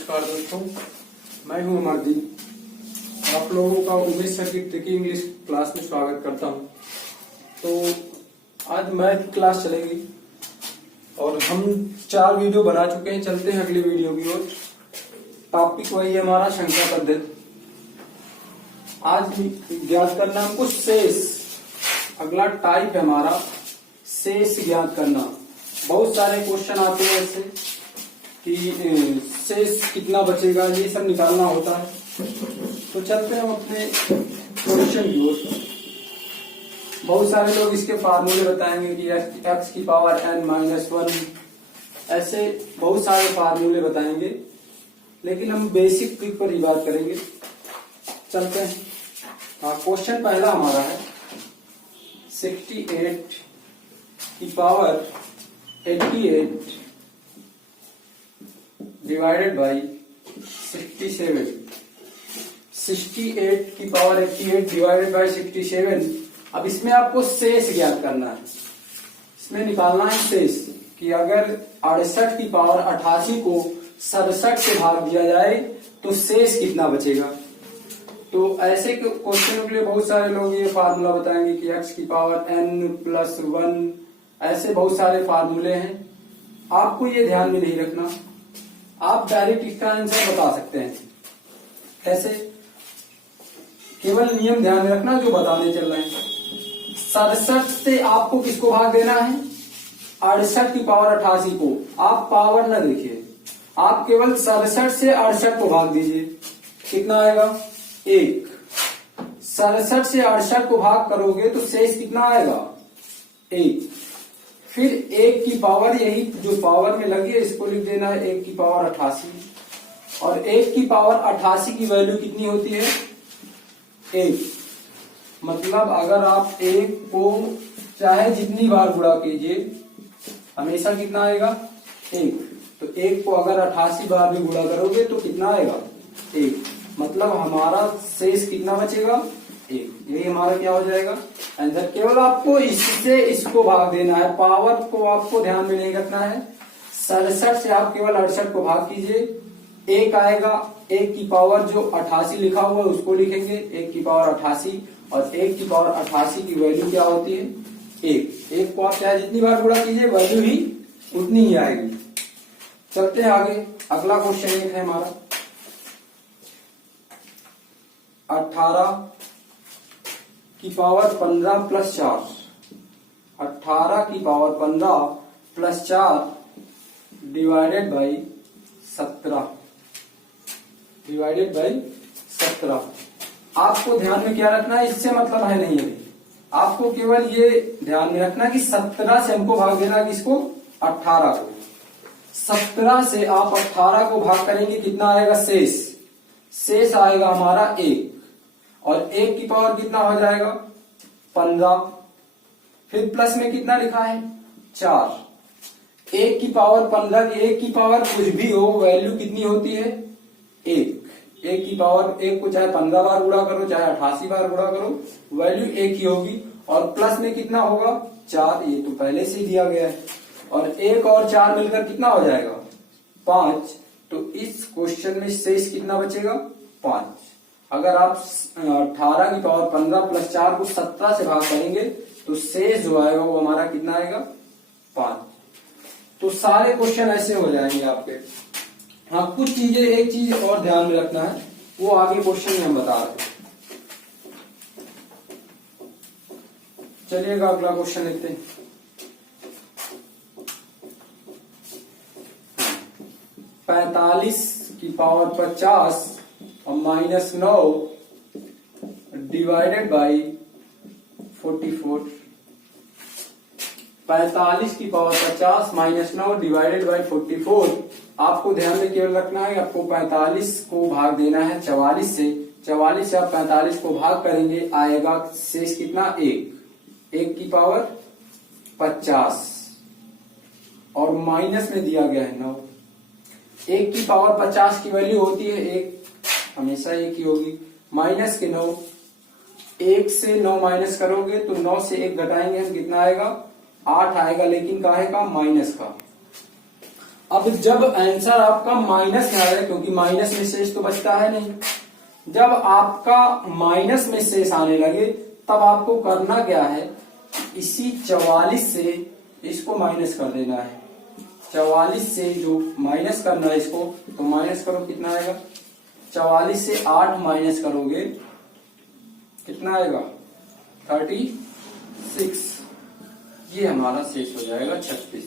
नमस्कार दोस्तों, मैं हूं अमरदीप। आप लोगों का उमेश सर की ट्रिकी इंग्लिश क्लास में स्वागत करता हूं। तो आज मैथ की क्लास चलेगी और हम 4 वीडियो बना चुके हैं। चलते हैं अगली वीडियो की ओर। टॉपिक वही है हमारा संख्या पद्धति। आज ज्ञात करना हमको शेष। अगला टाइप है हमारा शेष ज्ञात करना। बहुत सारे क्वेश्चन आते हैं ऐसे कि शेष कितना बचेगा, ये सब निकालना होता है। तो चलते हैं हम अपने क्वेश्चन की ओर। बहुत सारे लोग इसके फार्मूले बताएंगे कि x की पावर n-1, ऐसे बहुत सारे फार्मूले बताएंगे, लेकिन हम बेसिक ट्रिक पर ही बात करेंगे। चलते हैं। क्वेश्चन पहला हमारा है 68 की पावर 88 डिवाइडेड बाई 67। 68 की पावर 88 डिवाइडेड बाई 67। अब इसमें आपको शेष ज्ञात करना है। इसमें निकालना है शेष कि अगर 68 की पावर 88 को 67 से भाग दिया जाए तो शेष कितना बचेगा। तो ऐसे क्वेश्चनों के लिए बहुत सारे लोग ये फार्मूला बताएंगे कि x की पावर n+1, ऐसे बहुत सारे फार्मूले हैं। आपको ये ध्यान में नहीं रखना, आप डायरेक्ट इसका आंसर बता सकते हैं। ऐसे केवल नियम ध्यान में रखना जो बताने चल रहे हैं। 67 से आपको किसको भाग देना है, 68 की पावर 88 को। आप पावर न देखिए, आप केवल 67 से 68 को भाग दीजिए। कितना आएगा, 1। 67 से 68 को भाग करोगे तो शेष कितना आएगा, 1। फिर 1 की पावर, यही जो पावर में लगी है इसको लिख देना है 1 की पावर 88। और 1 की पावर 88 की वैल्यू कितनी होती है, 1। मतलब अगर आप 1 को चाहे जितनी बार गुणा कीजिए हमेशा कितना आएगा, 1। तो 1 को अगर 88 बार भी गुणा करोगे तो कितना आएगा, 1। मतलब हमारा शेष कितना बचेगा, 1। यही हमारा क्या हो जाएगा आंसर। केवल आपको इससे इसको भाग देना है, पावर को आपको ध्यान में नहीं रखना है। 67 से आप केवल 68 को भाग कीजिए, 1 आएगा। 1 की पावर जो 88 लिखा हुआ है उसको लिखेंगे, 1 की पावर 88। और 1 की पावर 88 की वैल्यू क्या होती है, 1। 1 को आप चाहे जितनी बार गुणा कीजिए वैल्यू ही उतनी ही आएगी। चलते हैं आगे। अगला क्वेश्चन एक है हमारा 18 की पावर 15 प्लस 4। 18 की power 15 plus 4 divided by 17। Divided by 17। आपको ध्यान में क्या रखना है, इससे मतलब है नहीं अभी। आपको केवल ये ध्यान में रखना कि 17 से हमको भाग देना किसको, 18 को। 17 से आप 18 को भाग करेंगे, कितना आएगा शेष। शेष आएगा हमारा 1। और 1 की पावर कितना हो जाएगा, 15। फिर प्लस में कितना लिखा है, 4। 1 की पावर 15 की 1 की पावर कुछ भी हो वैल्यू कितनी होती है, 1। 1 की पावर 1 को चाहे 15 बार गुणा करो चाहे 88 बार गुणा करो वैल्यू 1 ही होगी। और प्लस में कितना होगा, 4। ये तो पहले से ही दिया गया है। और 1 और 4 मिलकर कितना हो जाएगा, 5। तो इस क्वेश्चन में शेष कितना बचेगा, 5। अगर आप 18 की पावर 15 प्लस 4 को 17 से भाग करेंगे तो शेष जो आएगा वो हमारा कितना आएगा, 5। तो सारे क्वेश्चन ऐसे हो जाएंगे आपके। हाँ, कुछ चीजें, एक चीज और ध्यान में रखना है, वो आगे क्वेश्चन में हम बता रहे हैं। चलिएगा अगला क्वेश्चन देखते हैं। 45 की पावर 50 और -9 डिवाइडेड बाई 44। 45 की पावर 50 -9 डिवाइडेड बाई 44। आपको ध्यान में केवल रखना है, आपको 45 को भाग देना है 44 से। 44 से आप 45 को भाग करेंगे, आएगा शेष कितना, 1। 1 की पावर 50 और माइनस में दिया गया है 9। 1 की पावर 50 की वैल्यू होती है 1, हमेशा 1 ही होगी। माइनस के 9, 1 से 9 माइनस करोगे तो 9 से 1 घटाएंगे हम, कितना आएगा, 8 आएगा, लेकिन काहे का, माइनस का। अब जब आंसर आपका माइनस में आए, क्योंकि माइनस में शेष तो बचता है नहीं, जब आपका माइनस में शेष आने लगे तब आपको करना क्या है, इसी 44 से इसको माइनस कर देना है। 44 से जो माइनस करना है इसको, तो माइनस करो कितना आएगा, 44 से 8 माइनस करोगे कितना आएगा 36, ये हमारा शेष हो जाएगा 36।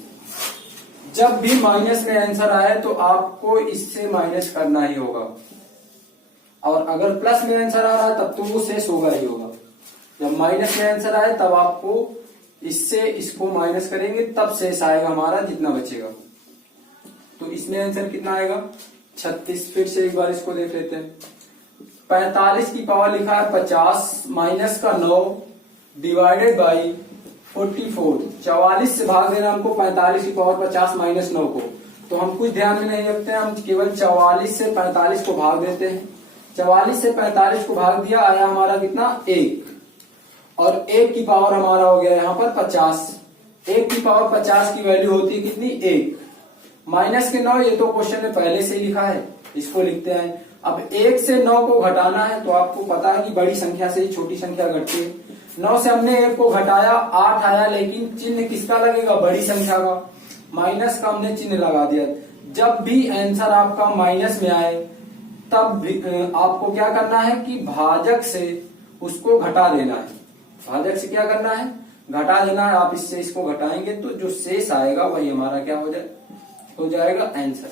जब भी माइनस में आंसर आए तो आपको इससे माइनस करना ही होगा, और अगर प्लस में आंसर आ रहा है तब तो वो शेष होगा ही होगा। जब माइनस में आंसर आए तब आपको इससे इसको माइनस करेंगे तब शेष आएगा हमारा जितना बचेगा। तो इसमें आंसर कितना आएगा 36। फिर से एक बार इसको देख लेते हैं। 45 की पावर लिखा है 50 माइनस का 9 डिवाइडेड बाई 44। 44 से भाग देना हमको 45 की पावर 50 माइनस 9 को, तो हम कुछ ध्यान में नहीं रखते हैं, हम केवल 44 से 45 को भाग देते हैं। 44 से 45 को भाग दिया, आया हमारा कितना 1, और 1 की पावर हमारा हो गया यहाँ पर 50। 1 की पावर 50 की वैल्यू होती है कितनी 1, माइनस के 9, ये तो क्वेश्चन में पहले से ही लिखा है, इसको लिखते हैं। अब 1 से 9 को घटाना है, तो आपको पता है कि बड़ी संख्या से ही छोटी संख्या घटती है। 9 से हमने 1 को घटाया 8 आया, लेकिन चिन्ह किसका लगेगा, बड़ी संख्या का, माइनस का हमने चिन्ह लगा दिया। जब भी आंसर आपका माइनस में आए तब भी आपको क्या करना है कि भाजक से उसको घटा देना है। भाजक से क्या करना है, घटा देना है। आप इससे इसको घटाएंगे तो जो शेष आएगा वही हमारा क्या हो जाएगा आंसर।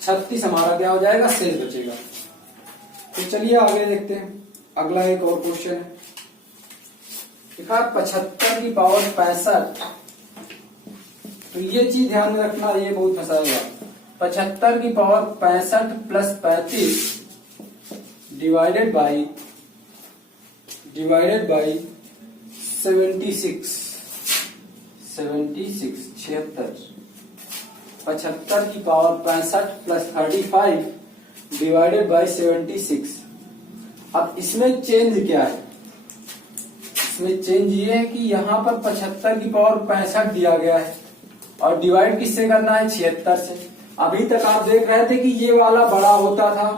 36 हमारा क्या हो जाएगा, शेष बचेगा। तो चलिए आगे देखते हैं। अगला एक और क्वेश्चन है, लिखा 75 की पावर 65। तो ये चीज ध्यान में रखना, ये बहुत फंसाएगा। 75 की पावर 65 प्लस 35 डिवाइडेड बाई 76। 75 की पावर 65 प्लस 35 डिवाइडेड बाई 76। अब इसमें चेंज क्या है, इसमें चेंज ये है कि यहाँ पर 75 की पावर 65 दिया गया है और डिवाइड किससे करना है 76 से। अभी तक आप देख रहे थे कि ये वाला बड़ा होता था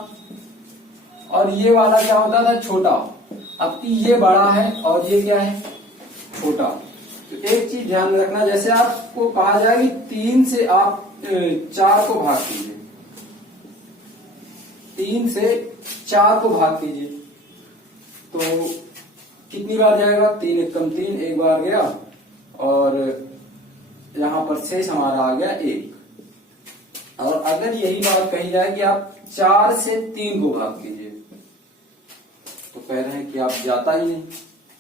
और ये वाला क्या होता था छोटा, अब कि ये बड़ा है और ये क्या है छोटा। तो एक चीज ध्यान में रखना, जैसे आपको कहा जाए कि 3 से आप 4 को भाग कीजिए, 3 से 4 को भाग कीजिए, तो कितनी बार जाएगा, 3 एकम 3, एक बार गया, और यहां पर शेष हमारा आ गया 1। और अगर यही बात कही जाए कि आप 4 से 3 को भाग कीजिए, तो कह रहे हैं कि आप जाता ही नहीं,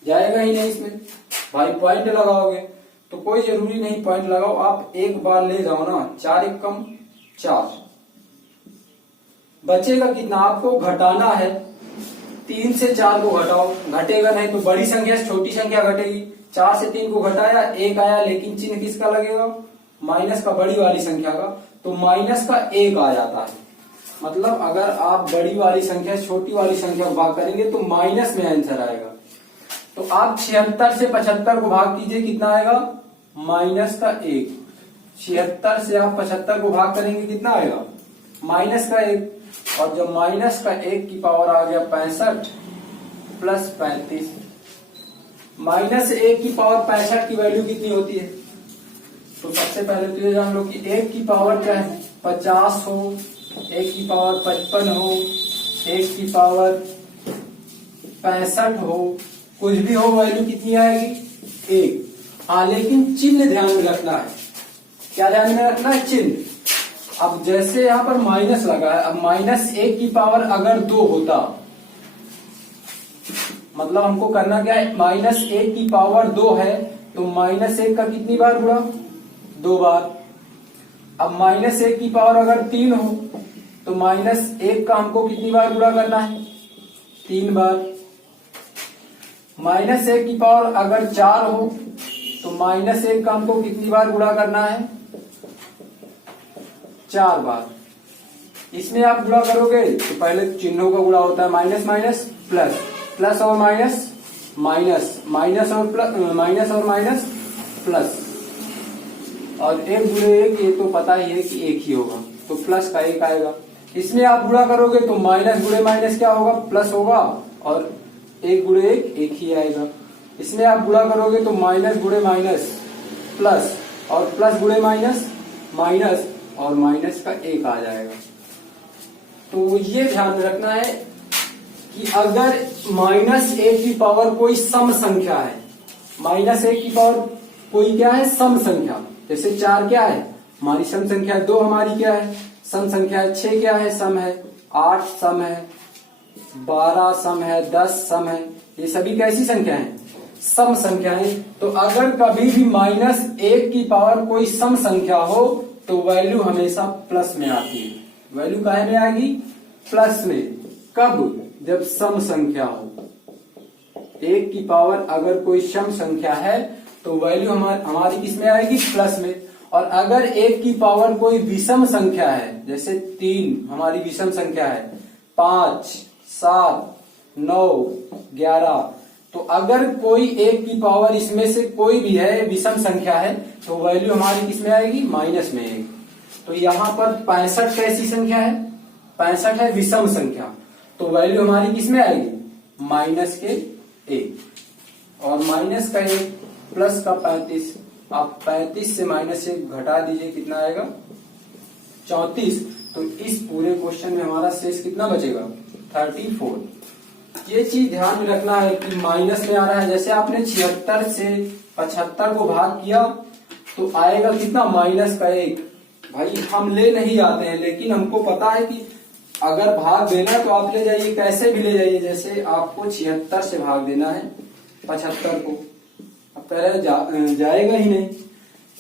जाएगा ही नहीं। इसमें भाई पॉइंट लगाओगे तो कोई जरूरी नहीं पॉइंट लगाओ, आप एक बार ले जाओ ना, 4 एकम 4, बचेगा कितना, आपको घटाना है। 3 से 4 को घटाओ, घटेगा नहीं तो बड़ी संख्या से छोटी संख्या घटेगी। 4 से 3 को घटाया 1 आया, लेकिन चिन्ह किसका लगेगा, माइनस का, बड़ी वाली संख्या का, तो माइनस का 1 आ जाता है। मतलब अगर आप बड़ी वाली संख्या छोटी वाली संख्या को भाग करेंगे तो माइनस में आंसर आएगा। तो आप 76 से 75 को भाग कीजिए, कितना आएगा माइनस का 1। 76 से आप 75 को भाग करेंगे कितना आएगा माइनस का 1, और जब माइनस का 1 की पावर आ गया 65 प्लस 35। माइनस 1 की पावर 65 की वैल्यू कितनी होती है, तो सबसे पहले तो ये जान लो कि 1 की पावर क्या है 50 हो, 1 की पावर 55 हो, 1 की पावर 65 हो, कुछ भी हो, वैल्यू कितनी आएगी 1। हाँ, लेकिन चिन्ह ध्यान में रखना है। क्या ध्यान में रखना है, चिन्ह। अब जैसे यहाँ पर माइनस लगा है, अब माइनस 1 की पावर अगर 2 होता, मतलब हमको करना क्या है, माइनस 1 की पावर 2 है तो माइनस 1 का कितनी बार गुणा 2 बार। अब माइनस 1 की पावर अगर 3 हो तो माइनस 1 का हमको कितनी बार गुणा करना है 3 बार। माइनस 1 की पावर अगर 4 हो तो माइनस 1 का हमको कितनी बार गुणा करना है 4 बार। इसमें आप गुणा करोगे तो पहले चिन्हों का गुणा होता है, माइनस माइनस प्लस, प्लस और माइनस माइनस, माइनस और प्लस, माइनस और माइनस प्लस। और 1 गुणे 1 ये तो पता ही है कि 1 ही होगा, तो प्लस का 1 आएगा। इसमें आप गुणा करोगे तो माइनस गुणे माइनस क्या होगा, प्लस होगा, और 1 गुणे 1 1 ही आएगा। इसमें आप गुणा करोगे तो माइनस गुणे माइनस प्लस, और प्लस गुणे माइनस माइनस, और माइनस का 1 आ जाएगा। तो ये ध्यान में रखना है कि अगर -1 की पावर कोई सम संख्या है, -1 की पावर कोई क्या है, सम संख्या, जैसे 4 क्या है हमारी सम संख्या है, 2 हमारी क्या है सम संख्या है, 6 क्या है सम है, 8 सम है, 12 सम है, 10 सम है, ये सभी कैसी संख्या है, सम संख्या है। तो अगर कभी भी -1 की पावर कोई सम संख्या हो तो वैल्यू हमेशा प्लस में आती है। वैल्यू काहे में आएगी, प्लस में। कब, जब सम संख्या हो। 1 की पावर अगर कोई सम संख्या है तो वैल्यू हमारी किस में आएगी, प्लस में। और अगर 1 की पावर कोई विषम संख्या है, जैसे 3 हमारी विषम संख्या है, 5, 7, 9, 11, तो अगर कोई 1 की पावर इसमें से कोई भी है विषम संख्या है तो वैल्यू हमारी किस में आएगी, माइनस में आएगी। तो यहाँ पर 65 कैसी संख्या है, 65 है विषम संख्या, तो वैल्यू हमारी किस में आएगी, माइनस के 1, और माइनस का 1 प्लस का 35। आप 35 से -1 घटा दीजिए, कितना आएगा 34। तो इस पूरे क्वेश्चन में हमारा शेष कितना बचेगा, 34। ये चीज ध्यान में रखना है कि माइनस में आ रहा है। जैसे आपने 76 से 75 को भाग किया तो आएगा कितना, माइनस का 1। भाई हम ले नहीं जाते हैं, लेकिन हमको पता है कि अगर भाग देना है तो आप ले जाइए, कैसे भी ले जाइए। जैसे आपको 76 से भाग देना है 75 को, अब पहले जाएगा ही नहीं,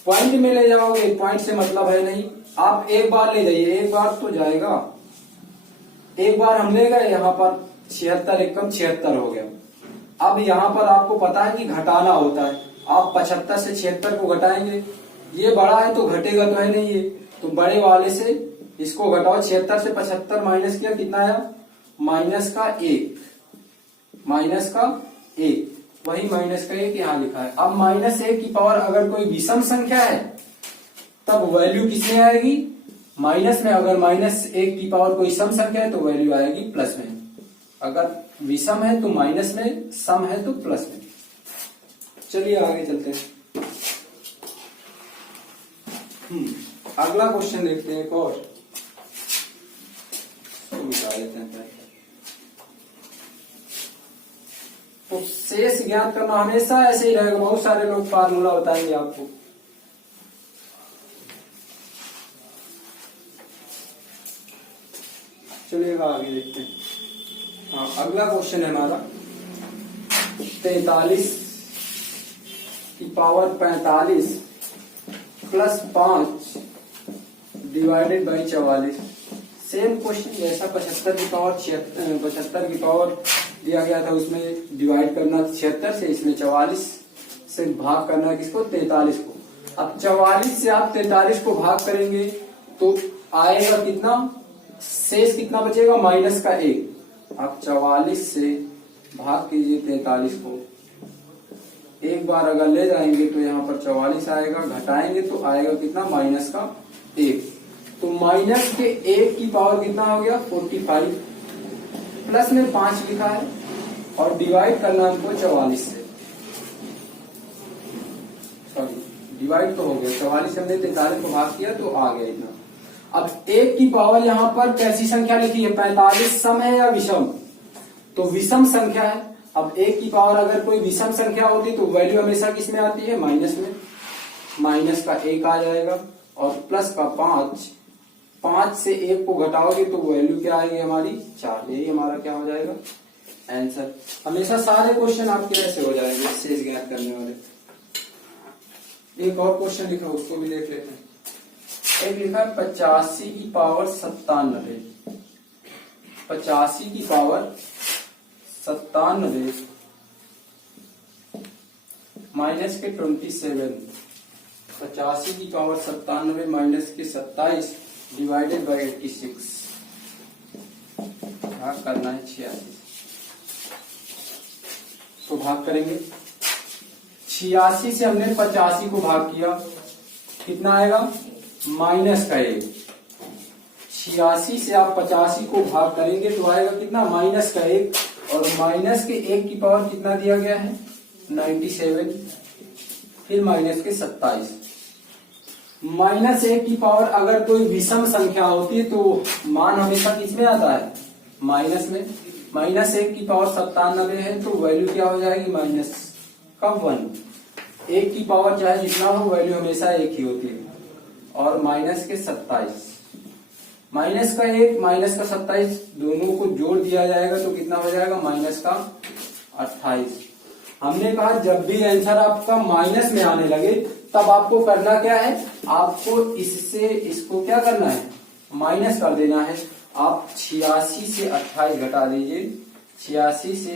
पॉइंट में ले जाओगे, पॉइंट से मतलब है नहीं, आप एक बार ले जाइए, एक बार तो जाएगा। एक बार हम ले गए, यहाँ पर 76 एकम 76 हो गया। अब यहाँ पर आपको पता है कि घटाना होता है, आप 75 से 76 को घटाएंगे, ये बड़ा है तो घटेगा तो है नहीं ये, तो बड़े वाले से इसको घटाओ। 76 से 75 माइनस किया, कितना आया, माइनस का 1, माइनस का 1, वही माइनस का 1 यहाँ लिखा है। अब -1 की पावर अगर कोई विषम संख्या है तब वैल्यू किसमें आएगी, माइनस में। अगर -1 की पावर कोई सम संख्या है तो वैल्यू आएगी प्लस में। अगर विषम है तो माइनस में, सम है तो प्लस में। चलिए आगे चलते हैं। अगला क्वेश्चन देखते हैं, एक और तो मिटा लेते हैं। तो शेष ज्ञात करना हमेशा ऐसे ही रहेगा, बहुत सारे लोग फार्मूला बताएंगे आपको। चलिएगा आगे देखते हैं। हाँ, अगला क्वेश्चन है हमारा 43 की power 45 plus 5 divided by 44। Same question जैसा 75 की पावर 75 की पावर दिया गया था, उसमें डिवाइड करना 76 से, इसमें 44 से भाग करना किसको, 43 को। अब 44 से आप 43 को भाग करेंगे तो आएगा कितना, शेष कितना बचेगा, माइनस का 1। आप 44 से भाग कीजिए 43 को, एक बार अगर ले जाएंगे तो यहाँ पर 44 आएगा, घटाएंगे तो आएगा कितना, माइनस का 1। तो माइनस के 1 की पावर कितना हो गया, 45, प्लस में 5 लिखा है, और डिवाइड करना हमको 44 से, सॉरी डिवाइड तो हो गया, 44 से हमने 43 को भाग किया तो आ गया इतना। अब 1 की पावर यहाँ पर कैसी संख्या लिखी है, 45 सम है या विषम, तो विषम संख्या है। अब 1 की पावर अगर कोई विषम संख्या होती तो वैल्यू हमेशा किस में आती है, माइनस में। माइनस का 1 आ जाएगा, और प्लस का 5, 5 से 1 को घटाओगे तो वैल्यू क्या आएगी हमारी, 4। यही हमारा क्या हो जाएगा, आंसर। हमेशा सारे क्वेश्चन आपके ऐसे हो जाएंगे शेष ज्ञात करने वाले। एक और क्वेश्चन लिखा, उसको भी देख लेते हैं। एक लिखा है 85 की पावर 97, 85 की पावर 97 माइनस के 27, 85 की पावर 97 माइनस के 27 डिवाइडेड बाई 86, भाग करना है 86। तो भाग करेंगे 86 से हमने 85 को भाग किया, कितना आएगा माइनस का 1। 86 से आप 85 को भाग करेंगे तो आएगा कितना माइनस का 1, और माइनस के 1 की पावर कितना दिया गया है 97, फिर माइनस के 27। माइनस 1 की पावर अगर कोई विषम संख्या होती है तो मान हमेशा किसमें आता है माइनस में। माइनस 1 की पावर 97 है तो वैल्यू क्या हो जाएगी माइनस का 1। 1 की पावर चाहे जितना हो वैल्यू हमेशा 1 ही होती है। और माइनस के 27, माइनस का 1 माइनस का 27 दोनों को जोड़ दिया जाएगा तो कितना हो जाएगा माइनस का 28। हमने कहा जब भी आंसर आपका माइनस में आने लगे तब आपको करना क्या है, आपको इससे इसको क्या करना है माइनस कर देना है। आप 86 से 28 घटा दीजिए, 86 से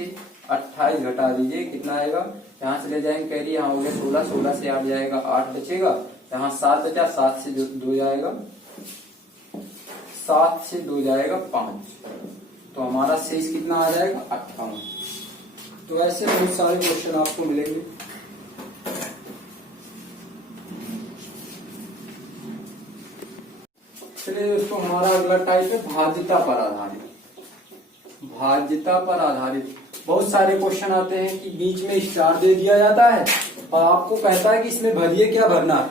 28 घटा दीजिए, कितना आएगा, यहाँ से ले जाएंगे कैरी, यहाँ हो गया 16, 16 से 8 जाएगा 8 बचेगा, यहाँ 7 बचा, 7 से 2 जाएगा, 7 से 2 जाएगा 5, तो हमारा शेष कितना आ जाएगा 58। तो ऐसे बहुत सारे क्वेश्चन आपको मिलेंगे। चलिए दोस्तों हमारा अगला टाइप है भाज्यता पर आधारित। भाज्यता पर आधारित बहुत सारे क्वेश्चन आते हैं कि बीच में स्टार दे दिया जाता है और आपको कहता है कि इसमें भरिए क्या भरना है।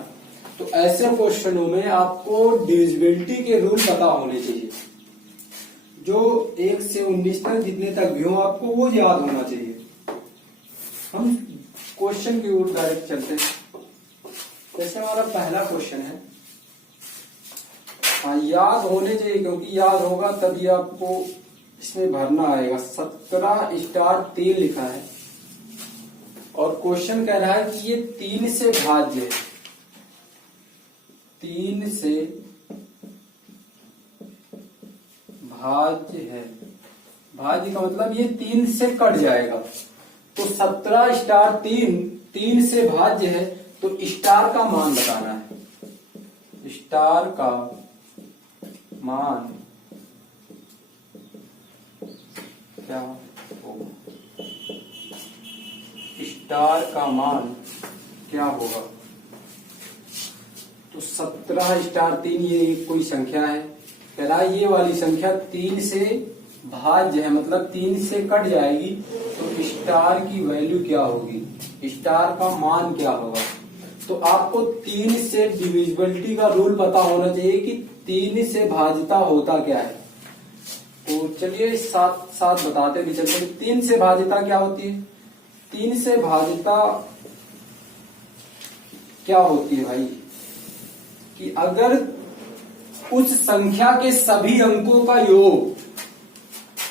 तो ऐसे क्वेश्चनों में आपको डिविजिबिलिटी के रूल पता होने चाहिए, जो 1 से 19 तक जितने तक भी हो आपको वो याद होना चाहिए। हम क्वेश्चन की ओर डायरेक्ट चलते हैं। जैसे हमारा पहला क्वेश्चन है, हाँ याद होने चाहिए क्योंकि याद होगा तभी आपको इसमें भरना आएगा। 17 स्टार 3 लिखा है और क्वेश्चन कह रहा है कि ये 3 से भाज्य है, 3 से भाज्य है। भाज्य का मतलब ये 3 से कट जाएगा, तो 17 स्टार 3 से भाज्य है, तो स्टार का मान बताना है। स्टार का मान क्या होगा, स्टार का मान क्या होगा। तो 17 स्टार 3 ये कोई संख्या है, कह रहा है ये वाली संख्या 3 से भाज्य है, मतलब 3 से कट जाएगी, तो स्टार की वैल्यू क्या होगी, स्टार का मान क्या होगा। तो आपको 3 से डिविजिबिलिटी का रूल पता होना चाहिए कि 3 से भाज्यता होता क्या है। तो चलिए साथ साथ बताते भी चलते हैं 3 से भाज्यता क्या होती है। 3 से भाज्यता क्या होती है भाई, कि अगर उस संख्या के सभी अंकों का योग,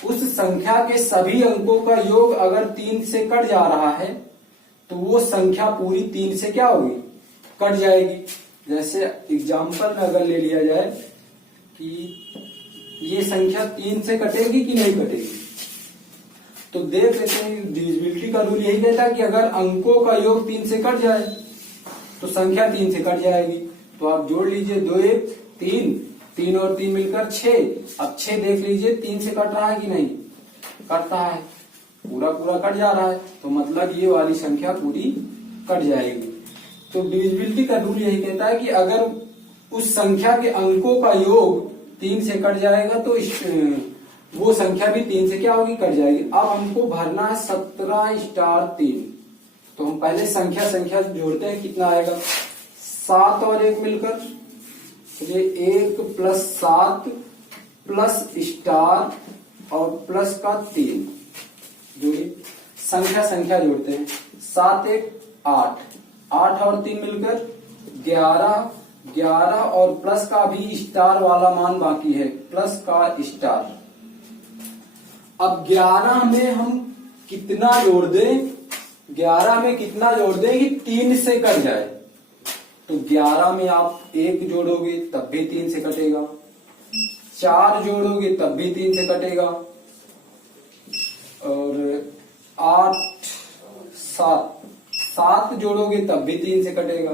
उस संख्या के सभी अंकों का योग अगर 3 से कट जा रहा है तो वो संख्या पूरी 3 से क्या होगी, कट जाएगी। जैसे एग्जाम्पल में अगर ले लिया जाए कि ये संख्या 3 से कटेगी कि नहीं कटेगी, तो देख लेते हैं। डिविजिबिलिटी का रूल यही कहता है कि अगर अंकों का योग 3 से कट जाए तो संख्या 3 से कट जाएगी। तो आप जोड़ लीजिए 2 1 3, 3 और 3 मिलकर 6। अब 6 देख लीजिए 3 से कट रहा है कि नहीं, कटता है, पूरा पूरा कट जा रहा है, तो मतलब ये वाली संख्या पूरी कट जाएगी। तो डिविजिबिलिटी का रूल यही कहता है कि अगर उस संख्या के अंकों का योग 3 से कट जाएगा तो वो संख्या भी 3 से क्या होगी, कट जाएगी। अब हमको भरना है 17 स्टार 3, तो हम पहले संख्या जोड़ते हैं, कितना आएगा 7 और 1 मिलकर, ये 1 प्लस 7 प्लस स्टार और प्लस का 3 जोड़िए, संख्या जोड़ते हैं। 7 1 8, 8 और 3 मिलकर 11, 11 और प्लस का भी स्टार वाला मान बाकी है, प्लस का स्टार। अब 11 में हम कितना जोड़ दें, 11 में कितना जोड़ दें कि 3 से कट जाए। तो 11 में आप 1 जोड़ोगे तब भी 3 से कटेगा, 4 जोड़ोगे तब भी 3 से कटेगा, और 8 7 जोड़ोगे तब भी 3 से कटेगा।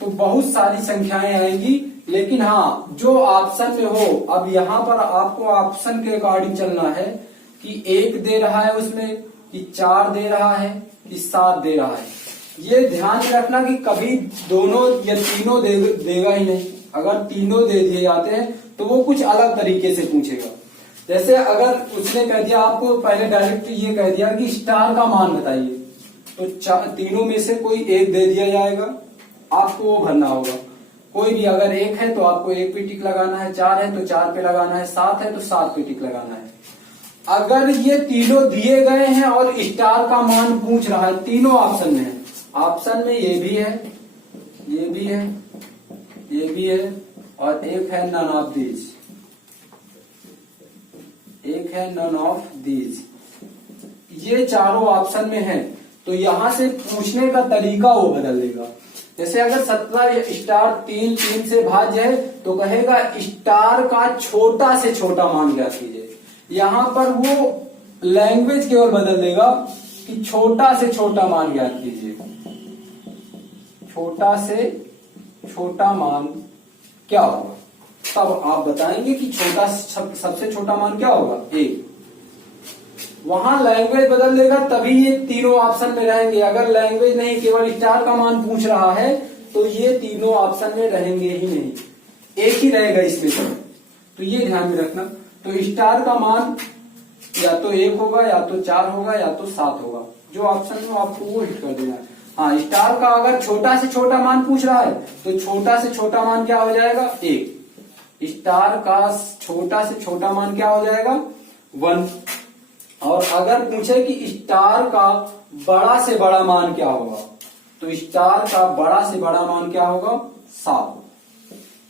तो बहुत सारी संख्याएं आएंगी, लेकिन हाँ जो ऑप्शन में हो। अब यहाँ पर आपको ऑप्शन के अकॉर्डिंग चलना है कि 1 दे रहा है उसमें, कि 4 दे रहा है, कि 7 दे रहा है। ये ध्यान में रखना कि कभी दोनों या तीनों देगा ही नहीं। अगर तीनों दे दिए जाते हैं तो वो कुछ अलग तरीके से पूछेगा। जैसे अगर उसने कह दिया आपको पहले डायरेक्ट ये कह दिया कि स्टार का मान बताइए, तो तीनों में से कोई एक दे दिया जाएगा, आपको वो भरना होगा। कोई भी अगर एक है तो आपको एक पे टिक लगाना है, 4 है तो 4 पे लगाना है, 7 है तो 7 पे टिक लगाना है। अगर ये तीनों दिए गए हैं और स्टार का मान पूछ रहा है, तीनों ऑप्शन में है, ऑप्शन में ये भी है, ये भी है, ये भी है, और एक है नन ऑफ दीज, एक है नन ऑफ दीज, ये चारों ऑप्शन में है। तो यहां से पूछने का तरीका वो बदल देगा। जैसे अगर 17 स्टार 3 3 से भाज्य है तो कहेगा स्टार का छोटा से छोटा मान ज्ञात कीजिए। यहां पर वो लैंग्वेज केवल बदल देगा कि छोटा से छोटा मान ज्ञात कीजिए। छोटा से छोटा मान क्या होगा, तब आप बताएंगे कि छोटा सबसे छोटा मान क्या होगा, एक। वहां लैंग्वेज बदल देगा तभी ये तीनों ऑप्शन में रहेंगे। अगर लैंग्वेज नहीं, केवल स्टार का मान पूछ रहा है तो ये तीनों ऑप्शन में रहेंगे ही नहीं, एक ही रहेगा इसमें। तो ये ध्यान में रखना। तो स्टार का मान या तो 1 होगा, या तो 4 होगा, या तो 7 होगा। जो ऑप्शन हो आपको वो हिट कर देना है। हाँ, स्टार का अगर छोटा से छोटा मान पूछ रहा है तो छोटा से छोटा मान क्या हो जाएगा, 1। स्टार का छोटा से छोटा मान क्या हो जाएगा, 1। और अगर पूछे कि स्टार का बड़ा से बड़ा मान क्या होगा, तो स्टार का बड़ा से बड़ा मान क्या होगा, 7।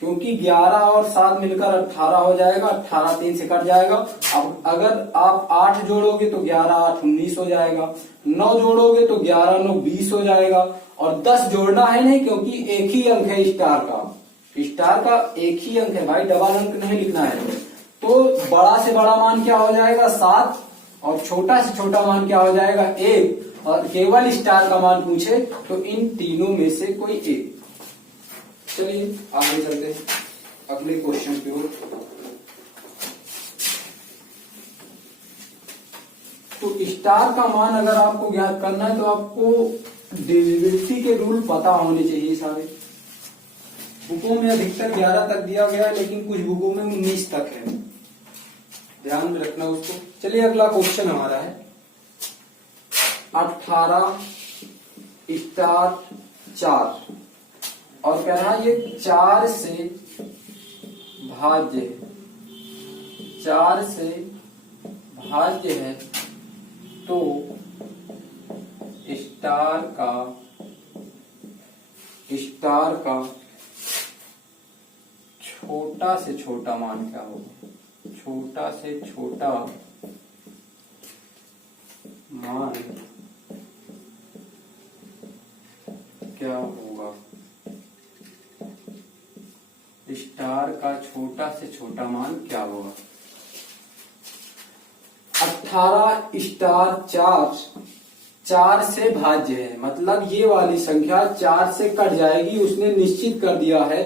क्योंकि 11 और 7 मिलकर 18 हो जाएगा, 18 3 से कट जाएगा। अब अगर आप 8 जोड़ोगे तो 11 8 19 हो जाएगा, 9 जोड़ोगे तो 11 9 20 हो जाएगा, और 10 जोड़ना है नहीं क्योंकि एक ही अंक है स्टार का। स्टार का एक ही अंक है भाई, डबल अंक नहीं लिखना है। तो बड़ा से बड़ा मान क्या हो जाएगा, 7, और छोटा से छोटा मान क्या हो जाएगा, 1। और केवल स्टार का मान पूछे तो इन तीनों में से कोई एक। चलिए आगे चलते हैं अगले क्वेश्चन की ओर। तो स्टार का मान अगर आपको ज्ञात करना है तो आपको डिविजिबिलिटी के रूल पता होने चाहिए सारे। बुकों में अधिकतर 11 तक दिया गया है, लेकिन कुछ बुकों में 19 तक है, ध्यान में रखना उसको। चलिए अगला क्वेश्चन हमारा है 18 स्टार 4, और कह रहा है ये 4 से भाज्य है, 4 से भाज्य है, तो स्टार का छोटा से छोटा मान क्या होगा, छोटा से छोटा मान क्या होगा, स्टार का छोटा से छोटा मान क्या होगा। 18 स्टार 4 से भाज्य है, मतलब ये वाली संख्या 4 से कट जाएगी। उसने निश्चित कर दिया है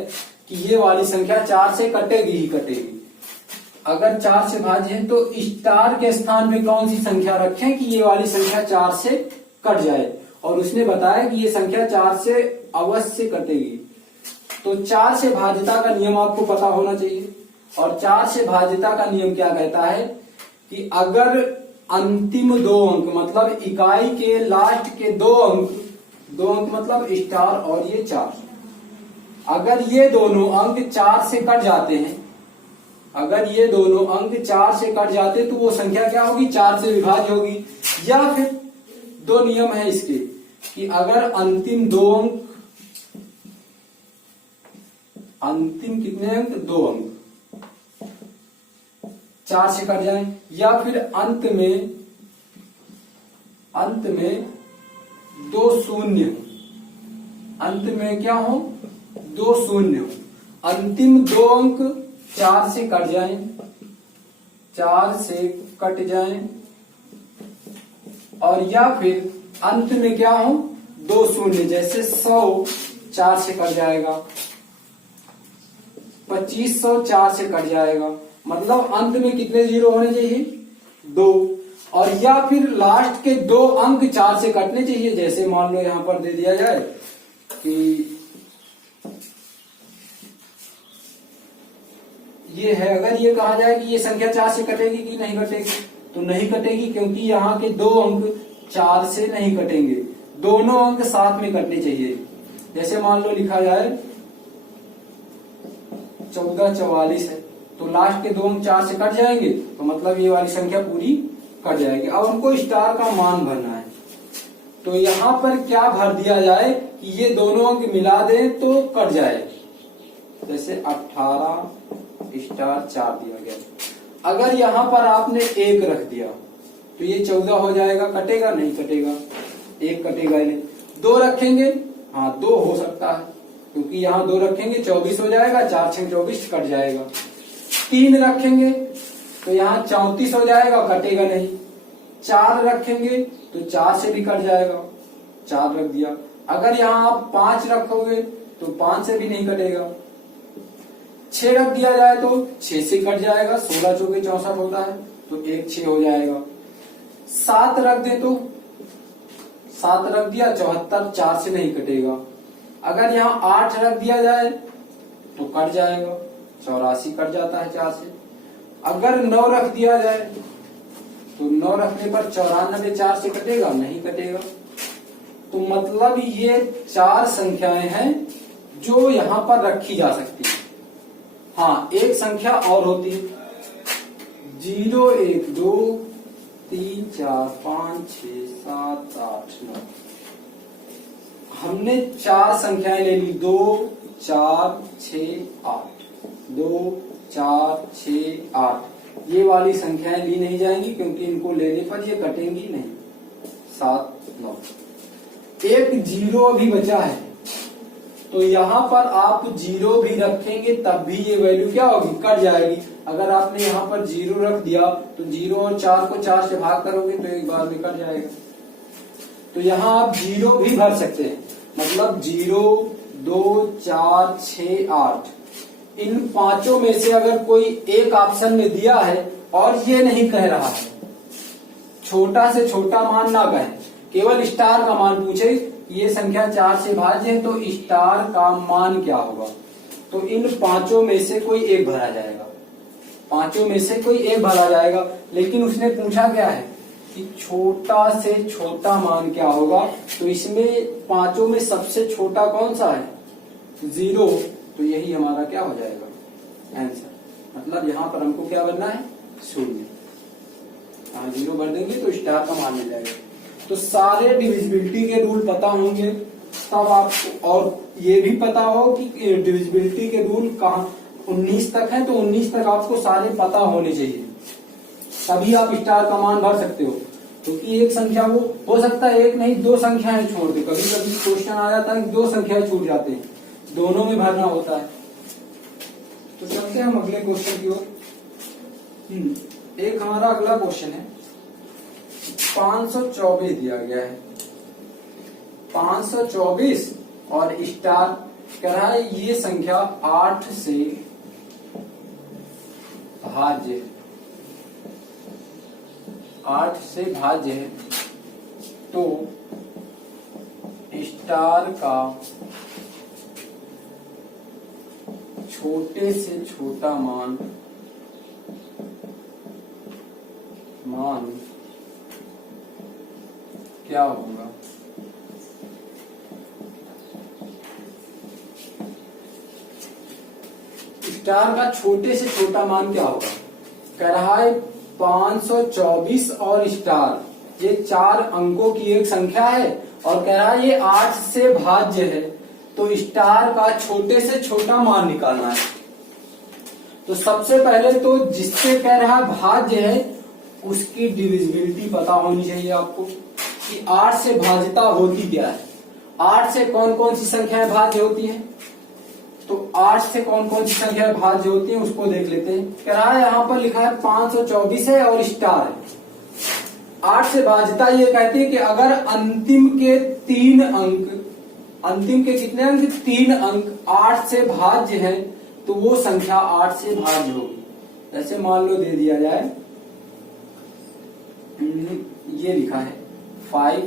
कि ये वाली संख्या 4 से कटेगी ही कटेगी। अगर 4 से भाज्य है तो स्टार के स्थान में कौन सी संख्या रखें कि ये वाली संख्या 4 से कट जाए, और उसने बताया कि ये संख्या 4 से अवश्य कटेगी। तो 4 से भाज्यता का नियम आपको पता होना चाहिए, और 4 से भाज्यता का नियम क्या कहता है कि अगर अंतिम 2 अंक मतलब इकाई के लास्ट के 2 अंक मतलब स्टार और ये 4, अगर ये दोनों अंक 4 से कट जाते हैं, अगर ये दोनों अंक 4 से कट जाते तो वो संख्या क्या होगी, 4 से विभाज्य होगी। या फिर 2 नियम है इसके कि अगर अंतिम 2 अंक, अंतिम कितने अंक, 2 अंक 4 से कट जाएं, या फिर अंत में 2 शून्य, अंत में क्या हो, 2 शून्य हो। अंतिम 2 अंक 4 से कट जाएं, 4 से कट जाएं, और या फिर अंत में क्या हो, 2 शून्य, जैसे 100 4 से कट जाएगा, 2500 4 से कट जाएगा। मतलब अंत में कितने जीरो होने चाहिए, 2। और या फिर लास्ट के 2 अंक 4 से कटने चाहिए। जैसे मान लो यहां पर दे दिया जाए कि ये है, अगर ये कहा जाए कि ये संख्या 4 से कटेगी कि नहीं कटेगी, तो नहीं कटेगी, क्योंकि यहाँ के 2 अंक 4 से नहीं कटेंगे, दोनों अंक साथ में कटने चाहिए। जैसे मान लो लिखा जाए 1444 है, तो लास्ट के 2 अंक 4 से कट जाएंगे, तो मतलब ये वाली संख्या पूरी कट जाएगी। अब हमको स्टार का मान भरना है, तो यहां पर क्या भर दिया जाए कि ये दोनों अंक मिला दें तो कट जाए। जैसे 18 स्टार 4 दिया गया। अगर यहां पर आपने 1 रख दिया तो ये 14 हो जाएगा, कटेगा नहीं कटेगा, 1 कटेगा ही नहीं। 2 रखेंगे, हाँ 2 हो सकता है, क्योंकि यहाँ 2 रखेंगे 24 हो जाएगा, 4 6 24 कट जाएगा। 3 रखेंगे तो यहाँ 34 हो जाएगा, कटेगा नहीं। 4 रखेंगे तो 4 से भी कट जाएगा, 4 रख दिया। अगर यहाँ आप 5 रखोगे तो 5 से भी नहीं कटेगा। 6 रख दिया जाए तो 6 से कट जाएगा, 16 चौके 64 होता है, तो 1 6 हो जाएगा। 7 रख दे तो 7 रख दिया, 74 4 से नहीं कटेगा। अगर यहाँ 8 रख दिया जाए तो कट जाएगा, 84 कट जाता है 4 से। अगर 9 रख दिया जाए तो 9 रखने पर 94 4 से कटेगा, नहीं कटेगा। तो मतलब ये 4 संख्याएं हैं जो यहाँ पर रखी जा सकती है। हाँ, एक संख्या और होती है 0 1 2 3 4 5 6 7 8 9। हमने 4 संख्याएं ले ली, 2 4 6 8, 2 4 6 8। ये वाली संख्याएं ली नहीं जाएंगी, क्योंकि इनको लेने पर ये कटेंगी नहीं। 7 9। एक 0 अभी बचा है, तो यहाँ पर आप 0 भी रखेंगे तब भी ये वैल्यू क्या होगी, कट जाएगी। अगर आपने यहाँ पर 0 रख दिया तो 0 और 4 को 4 से भाग करोगे तो एक बार में कट जाएगा। तो यहाँ आप 0 भी भर सकते हैं, मतलब 0 2 4 6 8। इन पांचों में से अगर कोई एक ऑप्शन में दिया है और ये नहीं कह रहा है, छोटा से छोटा मान ना कहे, केवल स्टार का मान पूछे, ये संख्या 4 से भाज्य है तो स्टार का मान क्या होगा, तो इन पांचों में से कोई एक भरा जाएगा, पांचों में से कोई एक भरा जाएगा। लेकिन उसने पूछा क्या है कि छोटा से छोटा मान क्या होगा, तो इसमें पांचों में सबसे छोटा कौन सा है, 0, तो यही हमारा क्या हो जाएगा आंसर। मतलब यहाँ पर हमको क्या बनना है, 0। हाँ 0 भर देंगे तो स्टार का मान मिल जाएगा। तो सारे डिविजिबिलिटी के रूल पता होंगे तब आपको, और ये भी पता हो कि डिविजिबिलिटी के रूल कहाँ 19 तक है, तो 19 तक आपको सारे पता होने चाहिए, तभी आप स्टार का मान भर सकते हो। क्योंकि एक संख्या वो हो सकता है एक नहीं 2 संख्याएं छोड़ दे, कभी कभी क्वेश्चन आ जाता है 2 संख्याएं छूट जाते हैं, दोनों में भरना होता है। तो चलते हैं हम अगले क्वेश्चन की ओर। एक हमारा अगला क्वेश्चन है 524 दिया गया है, 524 और स्टार कह रहा है ये संख्या 8 से भाज्य है, 8 से भाज्य है, तो स्टार का छोटे से छोटा मान क्या होगा। स्टार का छोटे से छोटा मान क्या होगा, कह रहा है 524 और स्टार ये 4 अंकों की एक संख्या है, और कह रहा है ये 8 से भाज्य है, तो स्टार का छोटे से छोटा मान निकालना है। तो सबसे पहले तो जिससे कह रहा है भाज्य है उसकी डिविजिबिलिटी पता होनी चाहिए आपको कि 8 से भाज्यता होती क्या है, 8 से कौन कौन सी संख्याएं भाज्य होती हैं। तो 8 से कौन कौन सी संख्याएं भाज्य होती हैं उसको देख लेते हैं। कह रहा है यहाँ पर लिखा है 524 है और स्टार है। 8 से भाज्यता ये कहती है कि अगर अंतिम के 3 अंक, अंतिम के कितने अंक, 3 अंक 8 से भाज्य है तो वो संख्या 8 से भाज्य होगी। जैसे मान लो दे दिया जाए ये लिखा है 4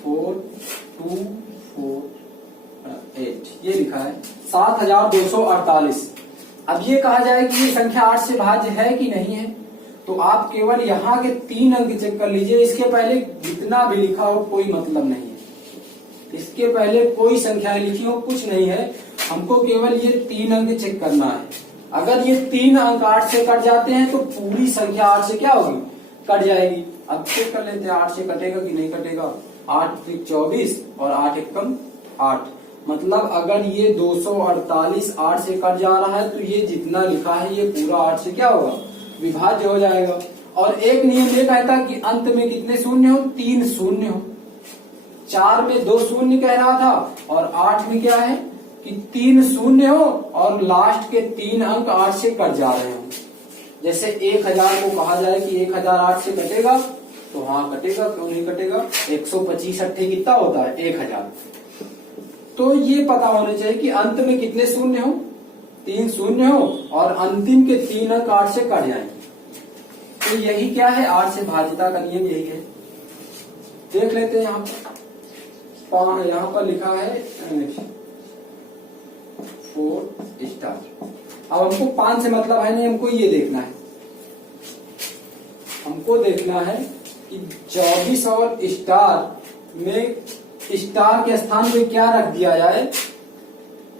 2 4 8, ये लिखा है 7248। अब ये कहा जाए कि ये संख्या 8 से भाज्य है कि नहीं है, तो आप केवल यहाँ के 3 अंक चेक कर लीजिए। इसके पहले जितना भी लिखा हो कोई मतलब नहीं है, इसके पहले कोई संख्याएं लिखी हो कुछ नहीं है, हमको केवल ये 3 अंक चेक करना है। अगर ये 3 अंक 8 से कट जाते हैं तो पूरी संख्या 8 से क्या होगी, कट जाएगी। अब चेक कर लेते हैं 8 से कटेगा कि नहीं कटेगा। 8 त्रिक 24 और 8 एकम 8, मतलब अगर ये 248 8 से कट जा रहा है तो ये जितना लिखा है ये पूरा 8 से क्या होगा, विभाज्य हो जाएगा। और एक नियम ये कहता है कि अंत में कितने शून्य हो, 3 शून्य हो। 4 में 2 शून्य कह रहा था और 8 में क्या है कि 3 शून्य हो और लास्ट के 3 अंक 8 से कट जा रहे हो। जैसे 1000 को कहा जाए कि 1000 8 से कटेगा, तो हाँ कटेगा, क्यों नहीं कटेगा। 125 अट्ठे कितना होता है 1000। तो ये पता होना चाहिए कि अंत में कितने शून्य हो, 3 शून्य हो और अंतिम के 3 अंक 8 से कट जाएंगे। तो यही क्या है, 8 से भाज्यता का नियम यही है। देख लेते हैं यहाँ पर लिखा है 4 स्टार। अब हमको 5 से मतलब है नहीं, हमको ये देखना है, हमको देखना है कि 24 और स्टार में स्टार के स्थान पे क्या रख दिया जाए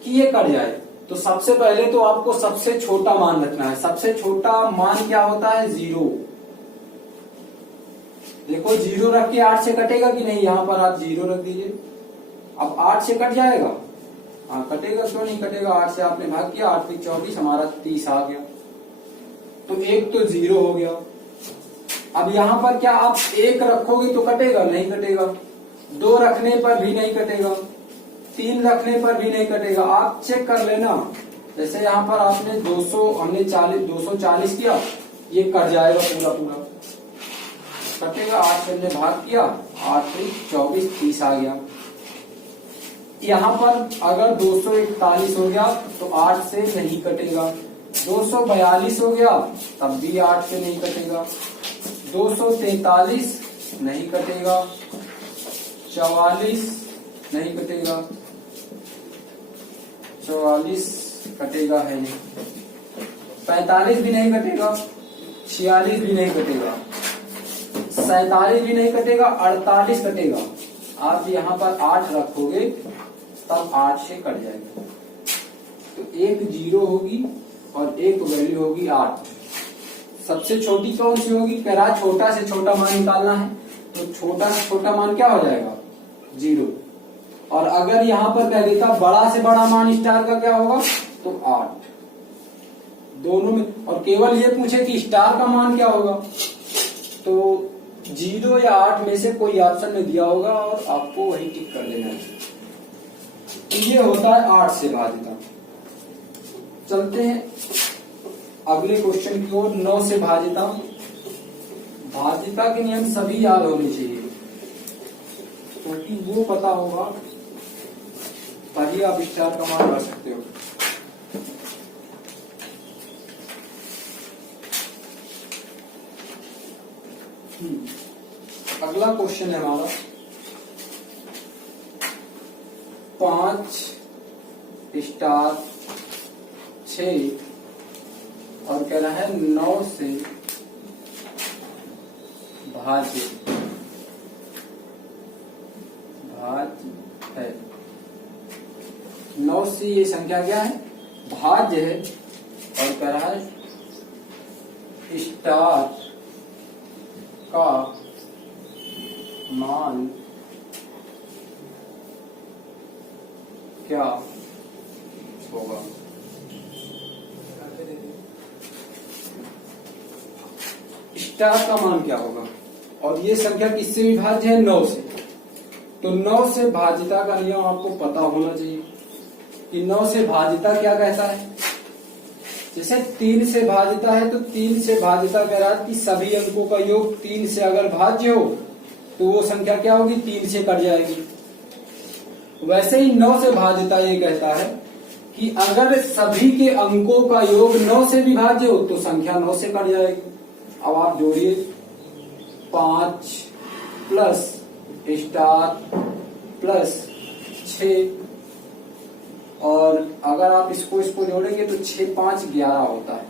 कि ये कट जाए। तो सबसे पहले तो आपको सबसे छोटा मान रखना है। सबसे छोटा मान क्या होता है, 0। देखो 0 रख के 8 से कटेगा कि नहीं, यहां पर आप 0 रख दीजिए। अब 8 से कट जाएगा, हाँ कटेगा, क्यों नहीं कटेगा। 8 से आपने भाग किया, 8 त्रिक 24, हमारा 30 आ गया। तो एक तो 0 हो गया। अब यहां पर क्या आप 1 रखोगे तो कटेगा, नहीं कटेगा। 2 रखने पर भी नहीं कटेगा, 3 रखने पर भी नहीं कटेगा। आप चेक कर लेना, जैसे यहाँ पर आपने 200 हमने 240 किया, ये कट जाएगा पूरा पूरा, कटेगा। 8 से हमने भाग किया, 8 त्रिक 24, 30 आ गया। यहाँ पर अगर 241 हो गया तो 8 से नहीं कटेगा। 242 हो गया तब भी 8 से नहीं कटेगा। 243 नहीं कटेगा। 44 नहीं कटेगा। 44 कटेगा है नहीं। 45 भी नहीं कटेगा। 46 भी नहीं कटेगा। 47 भी नहीं कटेगा। 48 कटेगा। आप यहाँ पर 8 रखोगे तब 8 से कट जाएगा। तो एक 0 होगी और एक वैल्यू होगी 8। सबसे छोटी कौन सी होगी, कह रहा छोटा से छोटा मान निकालना है, तो छोटा से छोटा मान क्या हो जाएगा, 0। और अगर यहाँ पर कह देता बड़ा से बड़ा मान स्टार का क्या होगा, तो 8। दोनों में, और केवल ये पूछे कि स्टार का मान क्या होगा, तो 0 या 8 में से कोई ऑप्शन में दिया होगा और आपको वही टिक कर देना है। ये होता है 8 से भाज्यता। चलते हैं अगले क्वेश्चन की ओर। 9 से भाज्यता। भाज्यता के नियम सभी याद होने चाहिए, क्योंकि वो पता होगा तभी आप स्टार का मान कर सकते हो। अगला क्वेश्चन है हमारा 5 स्टार 6 और कह रहा है 9 से भाज्य है। 9 से ये संख्या क्या है, भाज्य है। और कह रहा है स्टार का मान क्या होगा। स्टार का मान क्या होगा, और ये संख्या किससे विभाज्य है, 9 से। तो 9 से भाज्यता का नियम आपको पता होना चाहिए कि 9 से भाज्यता क्या कहता है। जैसे 3 से भाज्यता है तो 3 से भाज्यता कह रहा है कि सभी अंकों का योग 3 से अगर भाज्य हो तो वो संख्या क्या होगी, 3 से कट जाएगी। वैसे ही 9 से भाज्यता ये कहता है कि अगर सभी के अंकों का योग 9 से विभाज्य हो तो संख्या 9 से कट जाएगी। अब आप जोड़िए 5 प्लस स्टार प्लस 6, और अगर आप इसको जोड़ेंगे तो 6 5 11 होता है।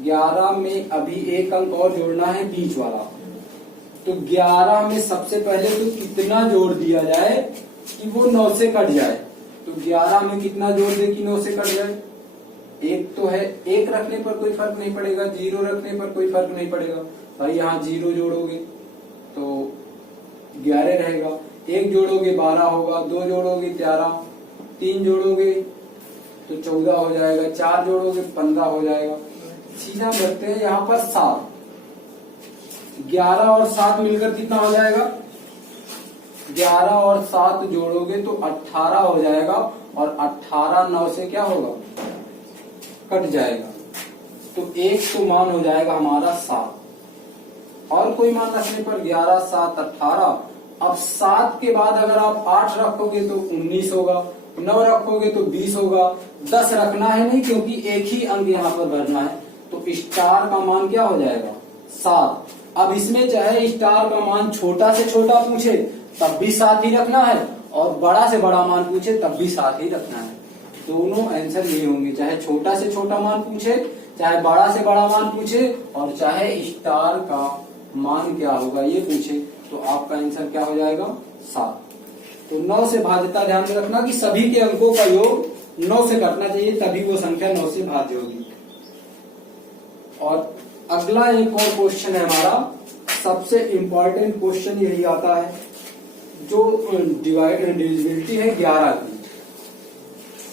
11 में अभी एक अंक और जोड़ना है, बीच वाला। तो 11 में सबसे पहले तो कितना जोड़ दिया जाए कि वो 9 से कट जाए। तो 11 में कितना जोड़ दे कि 9 से कट जाए? एक तो है, एक रखने पर कोई फर्क नहीं पड़ेगा, 0 रखने पर कोई फर्क नहीं पड़ेगा। भाई यहाँ 0 जोड़ोगे तो 11 रहेगा, 1 जोड़ोगे 12 होगा, 2 जोड़ोगे 13, 3 जोड़ोगे तो 14 हो जाएगा, 4 जोड़ोगे 15 हो जाएगा। सीधा बढ़ते हैं यहाँ पर 7। 11 और 7 मिलकर कितना हो जाएगा? 11 और 7 जोड़ोगे तो 18 हो जाएगा, और 18 9 से क्या होगा? कट जाएगा। तो एक तो मान हो जाएगा हमारा 7, और कोई मान रखने पर 11 7 18। अब 7 के बाद अगर आप 8 रखोगे तो 19 होगा, 9 रखोगे तो 20 होगा, 10 रखना है नहीं क्योंकि एक ही अंक यहाँ पर भरना है। तो स्टार का मान क्या हो जाएगा? 7। अब इसमें चाहे स्टार का मान छोटा से छोटा पूछे तब भी 7 ही रखना है, और बड़ा से बड़ा मान पूछे तब भी 7 ही रखना है। दोनों आंसर ये होंगे, चाहे छोटा से छोटा मान पूछे, चाहे बड़ा से बड़ा मान पूछे, और चाहे स्टार का मान क्या होगा ये पूछे, तो आपका आंसर क्या हो जाएगा? 7। तो 9 से भाज्यता ध्यान में रखना कि सभी के अंकों का योग 9 से करना चाहिए, तभी वो संख्या 9 से भाज्य होगी। और अगला एक और क्वेश्चन है हमारा, सबसे इंपॉर्टेंट क्वेश्चन यही आता है, जो डिविजिबिलिटी है 11 की।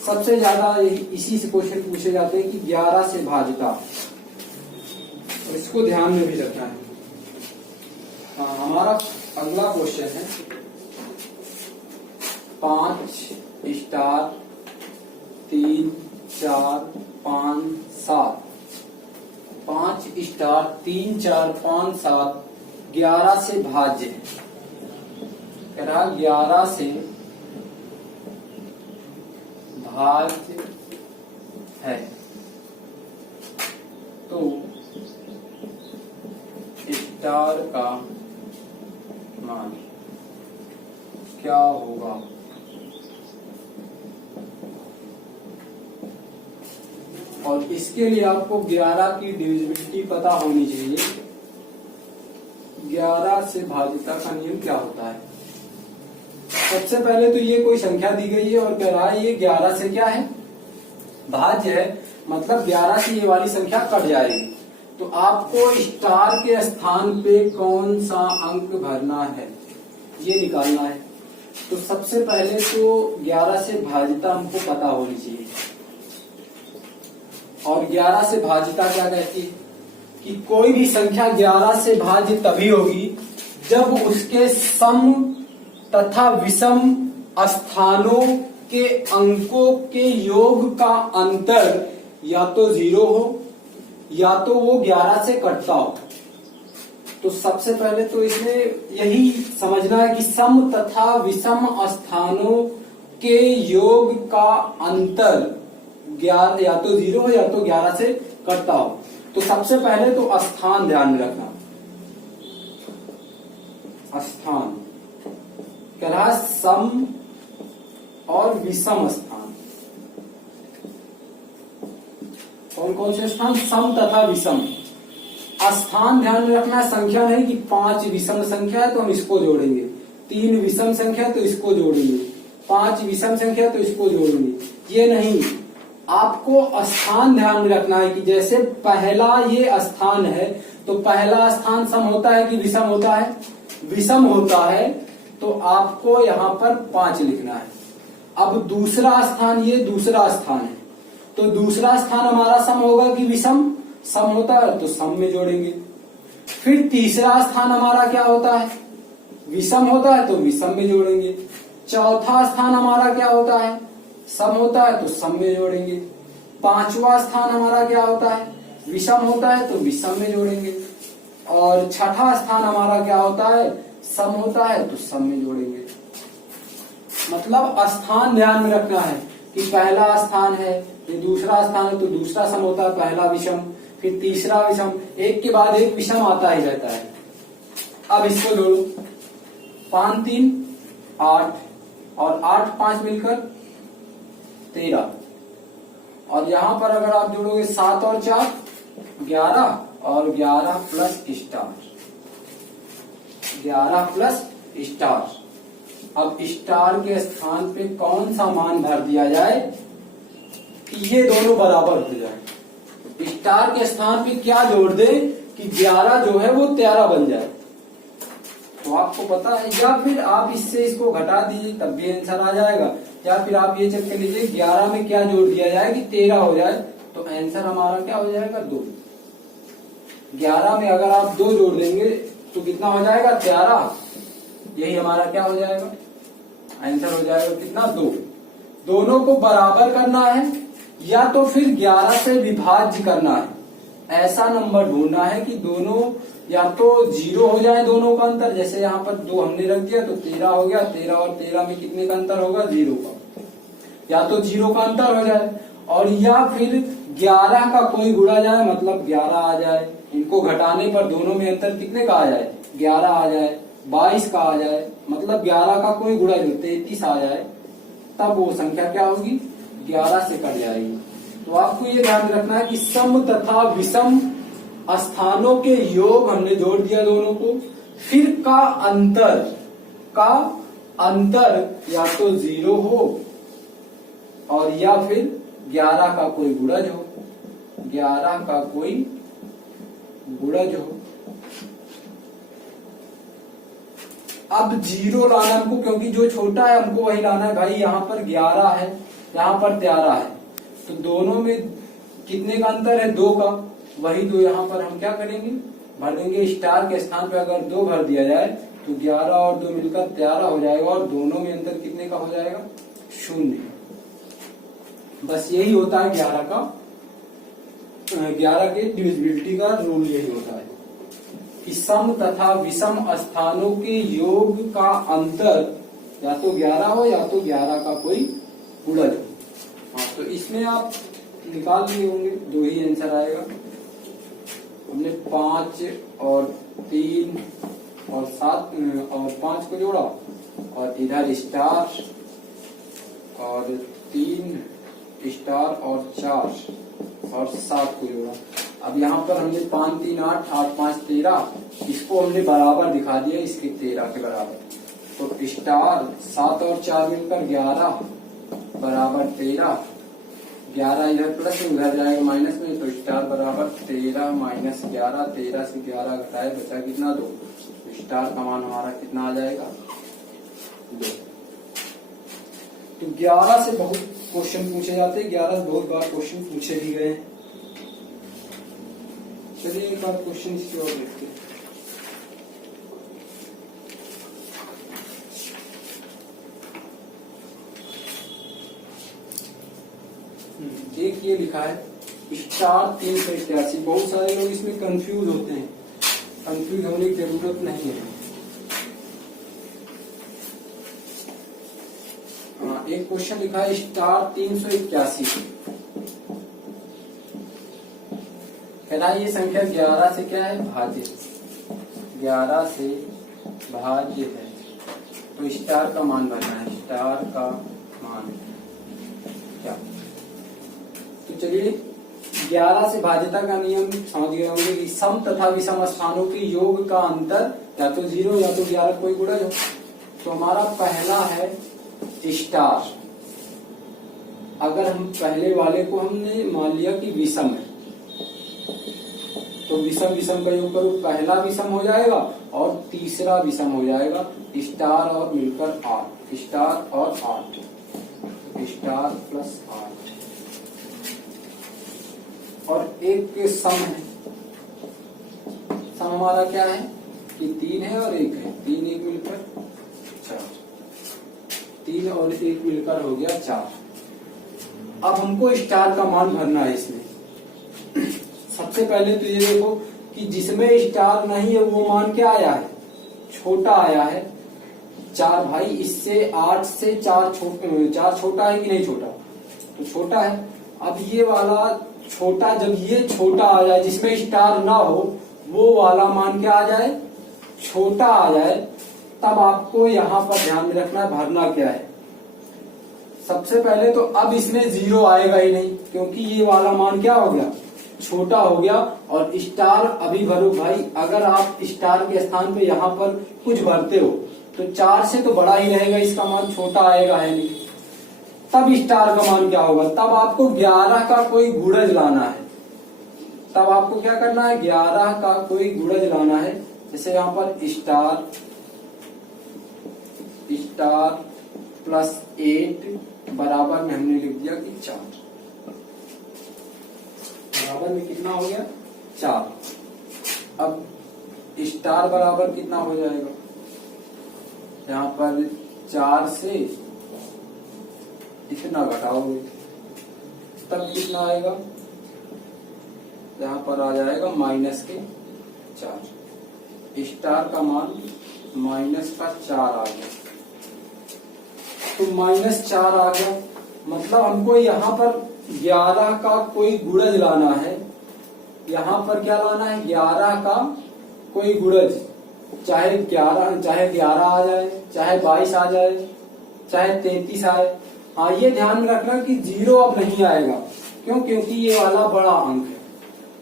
सबसे ज्यादा इसी से क्वेश्चन पूछे जाते हैं कि 11 से भाज्यता, इसको ध्यान में भी रखना है। हमारा अगला क्वेश्चन है 5 स्टार 3 4 5 7। 5 स्टार 3 4 5 7 11 से भाज्य है। कह रहा 11 से भाज्य है, तो स्टार का मान क्या होगा? और इसके लिए आपको 11 की डिविजिबिलिटी पता होनी चाहिए। 11 से भाज्यता का नियम क्या होता है? सबसे पहले तो ये कोई संख्या दी गई है और कह रहा है ये 11 से क्या है? भाज्य है, मतलब 11 से ये वाली संख्या कट जाएगी। तो आपको स्टार के स्थान पे कौन सा अंक भरना है ये निकालना है। तो सबसे पहले तो 11 से भाज्यता हमको पता होनी चाहिए। और 11 से भाज्यता क्या कहती है कि कोई भी संख्या 11 से भाज्य तभी होगी जब उसके सम तथा विषम स्थानों के अंकों के योग का अंतर या तो 0 हो या तो वो 11 से कटता हो। तो सबसे पहले तो इसमें यही समझना है कि सम तथा विषम स्थानों के योग का अंतर 11 या तो 0 हो या तो 11 से कटता हो। तो सबसे पहले तो स्थान ध्यान में रखना। स्थान कह रहा सम और विषम स्थान। कौन कौन से स्थान? सम तथा विषम स्थान ध्यान में रखना है। संख्या नहीं कि 5 विषम संख्या है तो हम इसको जोड़ेंगे, 3 विषम संख्या तो इसको जोड़ेंगे, 5 विषम संख्या तो इसको जोड़ेंगे, ये नहीं। आपको स्थान ध्यान में रखना है कि जैसे पहला ये स्थान है तो पहला स्थान सम होता है कि विषम होता है? विषम होता है, तो आपको यहाँ पर 5 लिखना है। अब दूसरा स्थान, ये दूसरा स्थान है, तो दूसरा स्थान हमारा सम होगा कि विषम? सम होता है तो सम में जोड़ेंगे। फिर तीसरा स्थान हमारा क्या होता है? विषम होता है तो विषम में जोड़ेंगे। चौथा स्थान हमारा क्या होता है? सम होता है तो सम में जोड़ेंगे। पांचवा स्थान हमारा क्या होता है? विषम होता है तो विषम में जोड़ेंगे। और छठा स्थान हमारा क्या होता है? सम होता है तो सम में जोड़ेंगे। मतलब स्थान ध्यान में रखना है कि पहला स्थान है, ये दूसरा स्थान है तो दूसरा सम होता है, पहला विषम, फिर तीसरा विषम, एक के बाद एक विषम आता ही रहता है। अब इसको जोड़ो, 5 3 8 और 8 5 मिलकर 13, और यहां पर अगर आप जोड़ोगे 7 और 4 11, और 11 प्लस स्टार, 11 प्लस स्टार। अब स्टार के स्थान पे कौन सा मान भर दिया जाए कि ये दोनों बराबर हो जाए? स्टार के स्थान पे क्या जोड़ दे कि 11 जो है वो 13 बन जाए? तो आपको पता है, या फिर आप इससे इसको घटा दीजिए तब भी आंसर आ जाएगा, या फिर आप ये चेक कर लीजिए 11 में क्या जोड़ दिया जाए कि 13 हो जाए, तो आंसर हमारा क्या हो जाएगा? 2। 11 में अगर आप 2 जोड़ देंगे तो कितना हो जाएगा? 13। यही हमारा क्या हो जाएगा? आंसर हो जाएगा कितना? 2। दोनों को बराबर करना है या तो फिर 11 से विभाज्य करना है। ऐसा नंबर ढूंढना है कि दोनों या तो 0 हो जाए, दोनों का अंतर, जैसे यहाँ पर 2 हमने रख दिया तो 13 हो गया, 13 और 13 में कितने का अंतर होगा? 0 का। या तो 0 का अंतर हो जाए, और या फिर 11 का कोई गुणा जाए, मतलब 11 आ जाए। इनको घटाने पर दोनों में अंतर कितने का आ जाए? 11 आ जाए, 22 का आ जाए, मतलब 11 का कोई गुणा जो 33 आ जाए, तब वो संख्या क्या होगी? 11 से कट जाएगी। तो आपको ये ध्यान रखना है कि सम तथा विषम स्थानों के योग हमने जोड़ दिया दोनों को, फिर का अंतर या तो 0 हो और या फिर 11 का कोई गुणज हो, 11 का कोई गुणज हो। अब 0 लाना हमको, क्योंकि जो छोटा है हमको वही लाना है भाई। यहाँ पर 11 है, यहाँ पर 13 है, तो दोनों में कितने का अंतर है? 2 का। वही 2 यहाँ पर हम क्या करेंगे? भर देंगे। स्टार के स्थान पे अगर 2 भर दिया जाए तो 11 और 2 मिलकर 13 हो जाएगा, और दोनों में अंतर कितने का हो जाएगा? 0। बस यही होता है 11 के डिविजिबिलिटी का रूल, यही होता है कि सम तथा विषम स्थानों के योग का अंतर या तो 11 हो या तो 11 का कोई गुणज हो। हाँ, तो इसमें आप निकाल लिए होंगे, 2 ही आंसर आएगा। हमने 5 और 3 और 7 और 5 को जोड़ा, और इधर स्टार और 3 स्टार और 4 और 7 को जोड़ा। अब यहाँ पर हमने 5 3 8 8 5 13, इसको हमने बराबर दिखा दिया इसके 13 के बराबर। तो स्टार 7 और 4 मिलकर 11 बराबर 13, 11 इधर प्लस में उधर जाएगा माइनस में, तो स्टार बराबर 13 माइनस 11, 13 से 11 घटाए बचा कितना? 2। तो स्टार का मान हमारा कितना आ जाएगा? 2। तो 11 से बहुत क्वेश्चन पूछे जाते हैं, 11 से बहुत बार क्वेश्चन पूछे भी गए हैं। चलिए एक बार क्वेश्चन इसकी और देखते हैं। एक ये लिखा है स्टार 381। बहुत सारे लोग इसमें कंफ्यूज होते हैं, कंफ्यूज होने की जरूरत नहीं है। एक क्वेश्चन लिखा है स्टार 381, कहना ये संख्या 11 से क्या है? भाज्य, 11 से भाज्य है, तो स्टार का मान भरना है। स्टार का मान क्या? तो चलिए 11 से भाज्यता का नियम समझ गए होंगे कि सम तथा विषम स्थानों के योग का अंतर या तो 0 या तो 11 कोई गुणज हो। तो हमारा पहला है स्टार। अगर हम पहले वाले को हमने मान लिया कि विषम है, तो विषम विषम का योग करो, पहला विषम हो जाएगा और तीसरा विषम हो जाएगा। स्टार और मिलकर 8, स्टार और 8, स्टार प्लस 8, और एक सम है। सम हमारा क्या है कि 3 है और 1 है, 3 1 मिलकर 4, 3 और 1 मिलकर हो गया 4। अब हमको स्टार का मान भरना है इसमें। सबसे पहले तो ये देखो कि जिसमें स्टार नहीं है वो मान क्या आया है? छोटा आया है। 4 भाई, इससे 8 से 4 छोटा है कि नहीं छोटा? तो छोटा है। अब ये वाला छोटा, जब ये छोटा आ जाए जिसमें स्टार ना हो, वो वाला मान क्या आ जाए? छोटा आ जाए तब आपको यहाँ पर ध्यान में रखना है भरना क्या है। सबसे पहले तो अब इसमें 0 आएगा ही नहीं, क्योंकि ये वाला मान क्या हो गया, छोटा हो गया। और स्टार अभी भरो भाई, अगर आप स्टार के स्थान पे यहाँ पर कुछ भरते हो तो 4 से तो बड़ा ही रहेगा, इसका मान छोटा आएगा है नहीं। तब स्टार का मान क्या होगा, तब आपको 11 का कोई गुणज लाना है। तब आपको क्या करना है, 11 का कोई गुणज लाना है। जैसे यहाँ पर स्टार प्लस 8 बराबर में हमने लिख दिया कि 4, बराबर में कितना हो गया 4। अब स्टार बराबर कितना हो जाएगा, यहाँ पर 4 से इतना घटाओगे तब कितना आएगा, यहाँ पर आ जाएगा माइनस के 4। स्टार का मान माइनस का 4 आ गया, तो -4 आ गया। मतलब हमको यहाँ पर 11 का कोई गुणज लाना है। यहाँ पर क्या लाना है, 11 का कोई गुणज, चाहे 11 आ जाए, चाहे 22 आ जाए, चाहे 33 आए। हाँ, ये ध्यान में रखना कि 0 अब नहीं आएगा, क्यों, क्योंकि ये वाला बड़ा अंक है।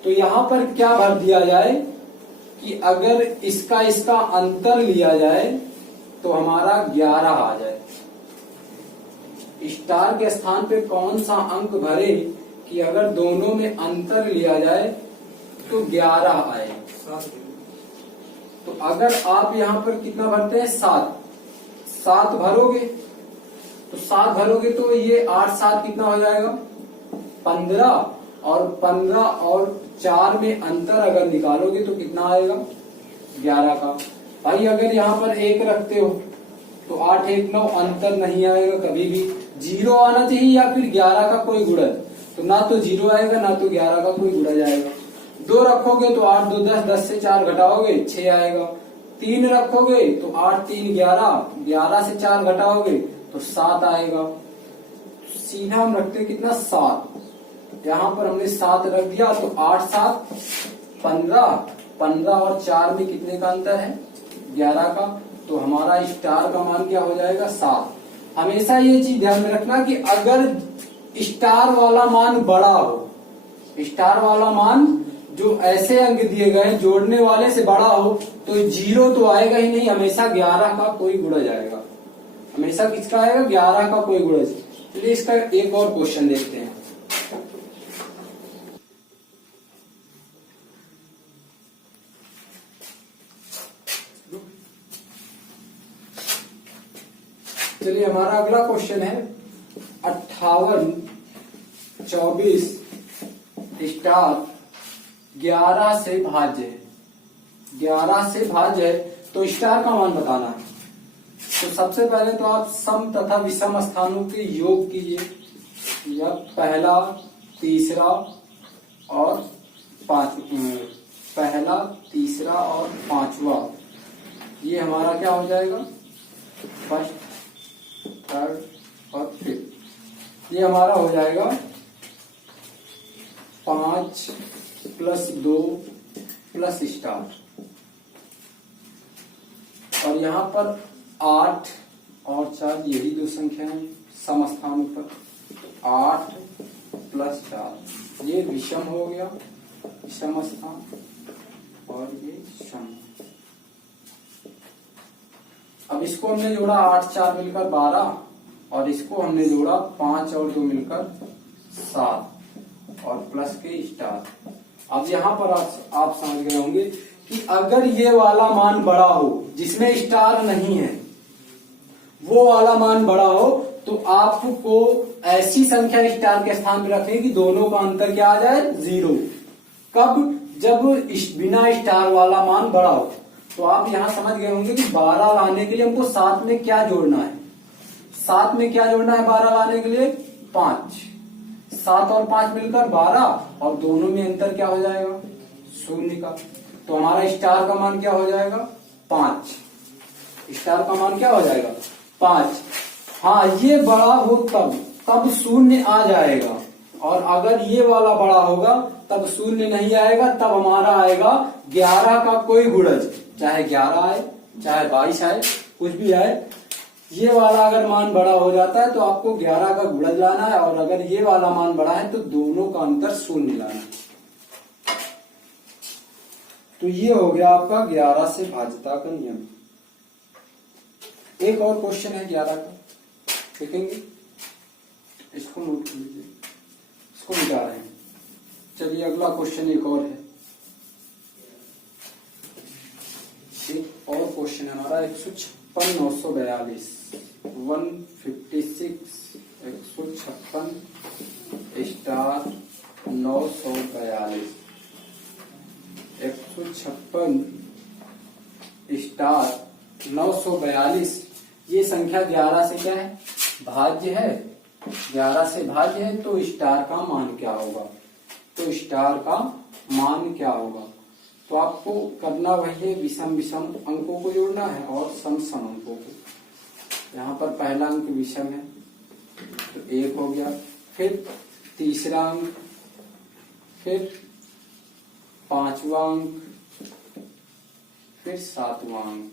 तो यहाँ पर क्या भर दिया जाए कि अगर इसका अंतर लिया जाए तो हमारा 11 आ जाए। स्टार के स्थान पे कौन सा अंक भरे कि अगर दोनों में अंतर लिया जाए तो 11 आए। तो अगर आप यहाँ पर कितना भरते हैं, 7 भरोगे, तो 7 भरोगे तो ये 8 7 कितना हो जाएगा 15, और 15 और 4 में अंतर अगर निकालोगे तो कितना आएगा 11 का। भाई अगर यहाँ पर 1 रखते हो तो 8 1 9 अंतर नहीं आएगा कभी भी, 0 आना चाहिए या फिर 11 का कोई गुणज। तो ना तो 0 आएगा ना तो 11 का कोई गुणज आएगा। 2 रखोगे तो 8 2 10, 10 से 4 घटाओगे 6 आएगा। 3 रखोगे तो 8 3 11, 11 से 4 घटाओगे तो 7 आएगा। सीधा हम रखते हैं कितना 7, यहाँ पर हमने 7 रख दिया तो 8 7 15, 15 और 4 में कितने का अंतर है 11 का। तो हमारा स्टार का मान क्या हो जाएगा 7। हमेशा ये चीज ध्यान में रखना कि अगर स्टार वाला मान बड़ा हो, स्टार वाला मान जो ऐसे अंक दिए गए जोड़ने वाले से बड़ा हो तो 0 तो आएगा ही नहीं, हमेशा 11 का कोई गुणज आएगा। हमेशा किसका आएगा 11 का कोई गुणज। चलिए इसका एक और क्वेश्चन देखते हैं। चलिए हमारा अगला क्वेश्चन है 58 24 स्टार 11 से भाज्य है। 11 से भाज्य है तो स्टार का मान बताना है। तो सबसे पहले तो आप सम तथा विषम स्थानों के योग कीजिए, या पहला तीसरा और पांचवा, ये हमारा क्या हो जाएगा फर्स्ट थर्ड और फिफ्थ। ये हमारा हो जाएगा 5 + 2 + स्टार, और यहाँ पर 8 और 4 यही दो संख्याएं सम स्थानों पर, 8 + 4 ये विषम हो गया, विषम स्थान, और ये सम। अब इसको हमने जोड़ा 8 4 मिलकर 12, और इसको हमने जोड़ा 5 और 2 मिलकर 7, और प्लस के स्टार। अब यहाँ पर आप समझ गए होंगे कि अगर ये वाला मान बड़ा हो जिसमें स्टार नहीं है, वो वाला मान बड़ा हो, तो आपको ऐसी संख्या स्टार के स्थान पर रखनी कि दोनों का अंतर क्या आ जाए 0। कब, जब बिना स्टार वाला मान बड़ा हो। तो आप यहां समझ गए होंगे कि 12 लाने के लिए हमको 7 में क्या जोड़ना है, 7 में क्या जोड़ना है 12 लाने के लिए 5, 7 और 5 मिलकर 12, और दोनों में अंतर क्या हो जाएगा 0 का। तो हमारा स्टार का मान क्या हो जाएगा 5, स्टार का मान क्या हो जाएगा 5। हाँ, ये बड़ा हो तब 0 आ जाएगा, और अगर ये वाला बड़ा होगा तब 0 नहीं आएगा, तब हमारा आएगा 11 का कोई गुणज। चाहे 11 आए चाहे 22 आए, कुछ भी आए, ये वाला अगर मान बड़ा हो जाता है तो आपको 11 का गुणज लाना है, और अगर ये वाला मान बड़ा है तो दोनों का अंतर 0 लाना है। तो ये हो गया आपका 11 से भाज्यता का नियम। एक और क्वेश्चन है 11 का, देखेंगे, इसको नोट कर लीजिए, इसको मिटा रहे हैं। चलिए अगला क्वेश्चन एक और है, एक और क्वेश्चन है हमारा 156 942 156 156 स्टार 942 156 स्टार 942। ये संख्या 11 से क्या है, भाज्य है, 11 से भाज्य है, तो स्टार का मान क्या होगा, तो स्टार का मान क्या होगा। तो आपको करना वही है, विषम विषम अंकों को जोड़ना है और सम सम अंकों को। यहाँ पर पहला अंक विषम है तो 1 हो गया, फिर तीसरा अंक, फिर 5वां अंक, फिर 7वां अंक,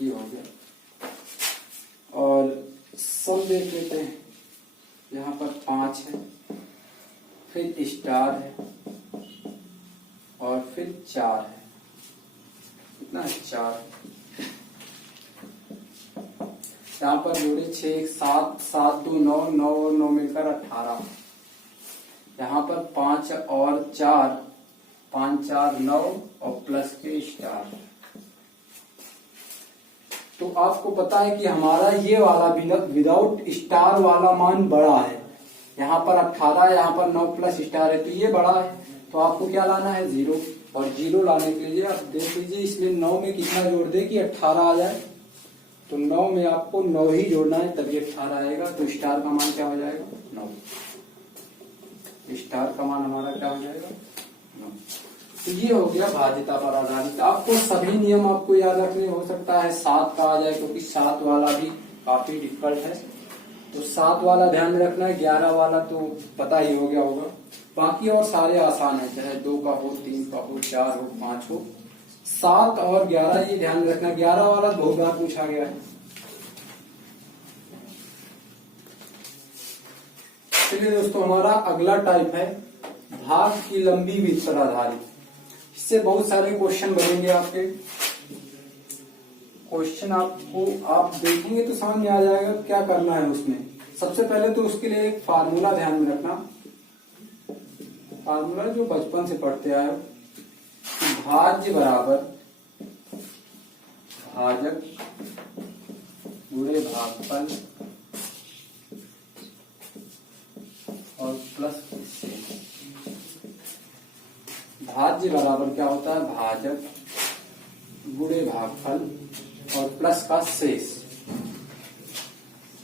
ये हो गया। और सम देख लेते हैं, यहाँ पर 5 है, फिर स्टार है, और फिर 4 है, कितना है 4। यहाँ पर जोड़े 6 7 7 2 9 9 और 9 मिलकर 18। यहाँ पर 5 और 4 5 4 9 और प्लस के स्टार। तो आपको पता है कि हमारा ये वाला विदाउट स्टार वाला मान बड़ा है, यहाँ पर 18, यहाँ पर 9 प्लस स्टार है, तो ये बड़ा है। तो आपको क्या लाना है 0, और 0 लाने के लिए आप देख लीजिए, इसमें 9 में कितना जोड़ दे कि 18 आ जाए, तो 9 में आपको 9 ही जोड़ना है तभी 18 आएगा। तो स्टार का मान क्या हो जाएगा 9, स्टार का मान हमारा क्या हो जाएगा 9। तो ये हो गया भाज्यता पर आधारित। आपको सभी नियम आपको याद रखने, हो सकता है 7 का आ जाए, क्योंकि 7 वाला भी काफी डिफिकल्ट है, तो 7 वाला ध्यान में रखना है, 11 वाला तो पता ही हो गया होगा। बाकी और सारे आसान है, चाहे 2 का हो, 3 का हो, 4 हो, 5 हो, 7 और 11 ये ध्यान रखना। 11 वाला बहुत बार पूछा गया है। चलिए दोस्तों, हमारा अगला टाइप है भाग की लंबी विधि पर आधारित। इससे बहुत सारे क्वेश्चन बनेंगे आपके। क्वेश्चन आपको आप देखेंगे तो समझ में आ जाएगा क्या करना है उसमें। सबसे पहले तो उसके लिए एक फार्मूला ध्यान में रखना, फार्मूला जो बचपन से पढ़ते आए हो, भाज्य बराबर भाजक गुणे भागफल और प्लस शेष। भाज्य बराबर क्या होता है, भाजक गुणे भागफल और प्लस का शेष।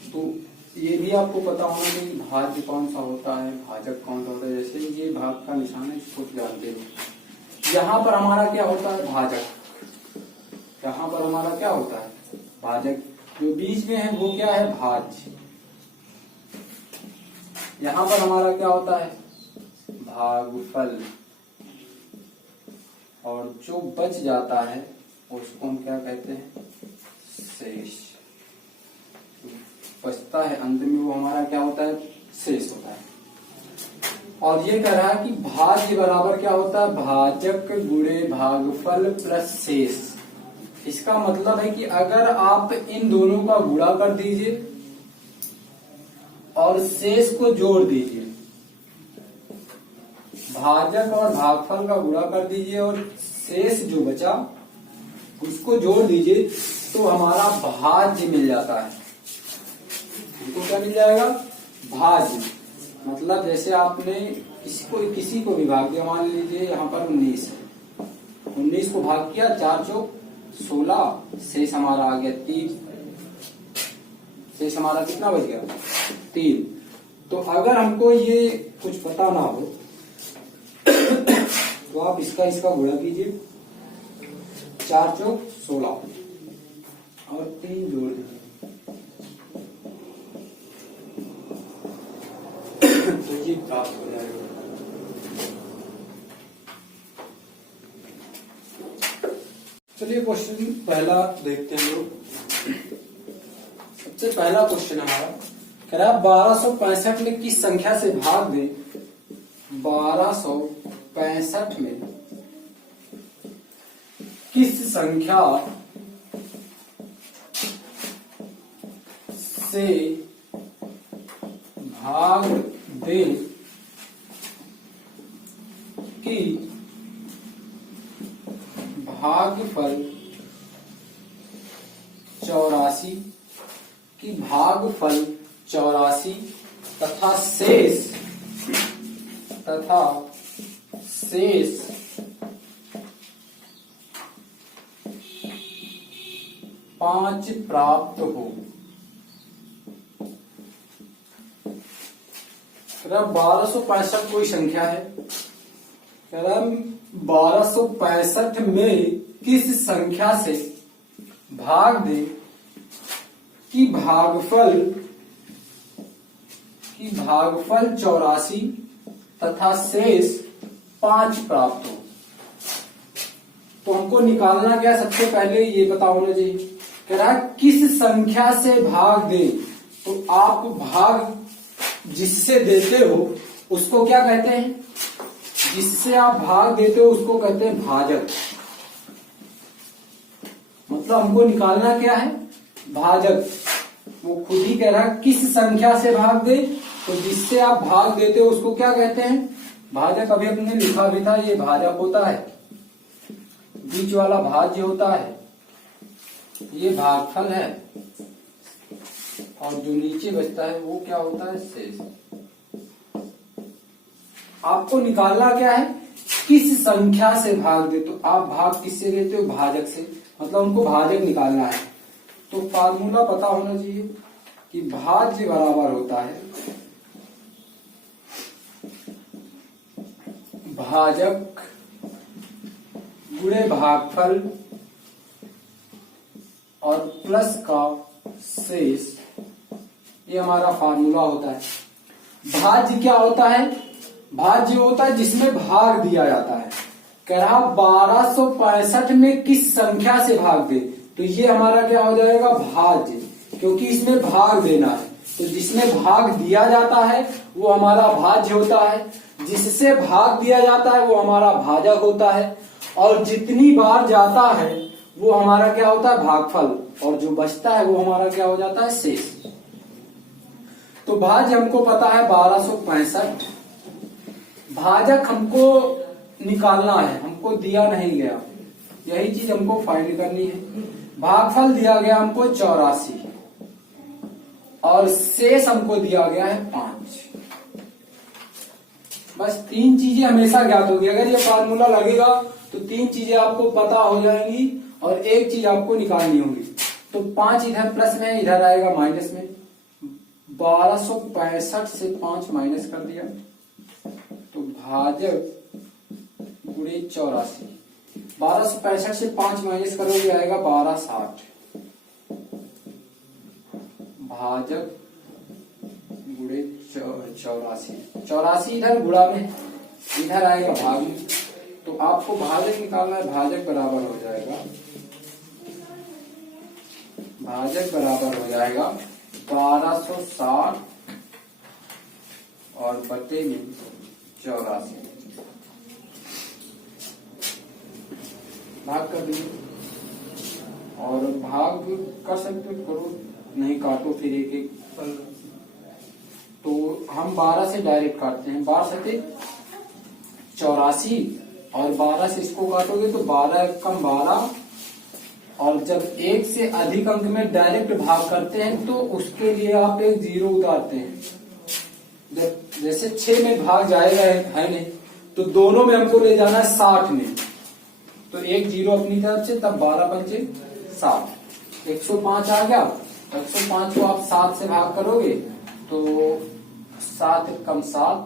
तो ये भी आपको पता होना चाहिए भाज्य कौन सा होता है, भाजक कौन सा होता है। जैसे ये भाग का निशान है, इसको जानते हो। यहाँ पर हमारा क्या होता है भाजक, यहाँ पर हमारा क्या होता है भाजक, जो बीच में है वो क्या है भाज्य। यहाँ पर हमारा क्या होता है भागफल, और जो बच जाता है उसको हम क्या कहते हैं शेष। बचता है अंत में वो हमारा क्या होता है शेष होता है। और ये कह रहा है कि भाज्य बराबर क्या होता है भाजक गुणे भागफल प्लस शेष। इसका मतलब है कि अगर आप इन दोनों का गुणा कर दीजिए और शेष को जोड़ दीजिए, भाजक और भागफल का गुणा कर दीजिए और शेष जो बचा उसको जोड़ दीजिए, तो हमारा भाज्य मिल जाता है। हमको क्या मिल जाएगा भाज्य। मतलब जैसे आपने किसी को भी भाग दिया, मान लीजिए यहाँ पर 19 है, 19 को भाग किया, 4 चौक 16, शेष हमारा आ गया 3। शेष हमारा कितना बच गया 3। तो अगर हमको ये कुछ पता ना हो तो आप इसका गुणा कीजिए, 4 चौक 16 और 3 जोड़ दीजिए, तो ये प्राप्त हो जाएगा। चलिए क्वेश्चन पहला देखते हैं लोग। सबसे पहला क्वेश्चन हमारा कह रहा है 1265 में किस संख्या से भाग दें। 1265 में किस संख्या से भाग दें कि भागफल 84 की भागफल 84 तथा शेष 5 प्राप्त हो। 1265 कोई संख्या है, कह रहा 1265 में किस संख्या से भाग दे कि भागफल 84 तथा शेष 5 प्राप्त हो। तो हमको निकालना क्या, सबसे पहले ये पता होना चाहिए। कह रहा है किस संख्या से भाग दे, तो आप भाग जिससे देते हो उसको क्या कहते हैं, जिससे आप भाग देते हो उसको कहते हैं भाजक। मतलब हमको निकालना क्या है, भाजक। वो खुद ही कह रहा है किस संख्या से भाग दे, तो जिससे आप भाग देते हो उसको क्या कहते हैं, भाजक। अभी अपने लिखा भी था, ये भाजक होता है, बीच वाला भाज्य होता है, ये भागफल है, और जो नीचे बचता है वो क्या होता है, शेष। आपको निकालना क्या है, किस संख्या से भाग दे, तो आप भाग किससे देते हो, भाजक से। मतलब उनको भाजक निकालना है, तो फार्मूला पता होना चाहिए कि भाज्य बराबर होता है भाजक गुणे भागफल और प्लस का शेष। ये हमारा फार्मूला होता है। भाज्य क्या होता है, भाज्य होता है जिसमें भाग दिया जाता है। कह रहा 1265 में किस संख्या से भाग दे, तो ये हमारा क्या हो जाएगा, भाज्य, क्योंकि इसमें भाग देना है। तो जिसमें भाग दिया जाता है वो हमारा भाज्य होता है, जिससे भाग दिया जाता है वो हमारा भाजक होता है, और जितनी बार जाता है वो हमारा क्या होता है, भागफल, और जो बचता है वो हमारा क्या हो जाता है, शेष। तो भाज्य हमको पता है 1265, भाजक हमको निकालना है, हमको दिया नहीं गया, यही चीज हमको फाइंड करनी है। भागफल दिया गया हमको 84 और शेष हमको दिया गया है 5। बस 3 चीजें हमेशा ज्ञात होगी। अगर ये फार्मूला लगेगा तो 3 चीजें आपको पता हो जाएंगी और एक चीज आपको निकालनी होगी। तो 5 इधर प्लस में, इधर आएगा माइनस में। 1265 से 5 माइनस कर दिया तो भाजक गुणे 84। 1265 से 5 माइनस करोगे आएगा 1260। भाजक गुणे 84। 84 इधर गुणा में, इधर आएगा भाग में। तो आपको भाजक निकालना है, भाजक बराबर हो जाएगा, भाजक बराबर हो जाएगा 1260 और बटे में 84। भाग कर दीजिए, और भाग कर सकते हो, करो, नहीं काटो फिर एक एक। तो हम 12 से डायरेक्ट काटते हैं। 12 सते 84 और 12 से इसको काटोगे तो 12 कम 12, और जब एक से अधिक अंक में डायरेक्ट भाग करते हैं तो उसके लिए आप एक 0 उतारते हैं। जब जैसे 6 में भाग जाएगा है नहीं, तो दोनों में हमको ले जाना है 60 में, तो एक 0 अपनी तरफ से, तब 12 पंचे 60, 105 आ गया। 105 को आप 7 से भाग करोगे तो 7 कम 7,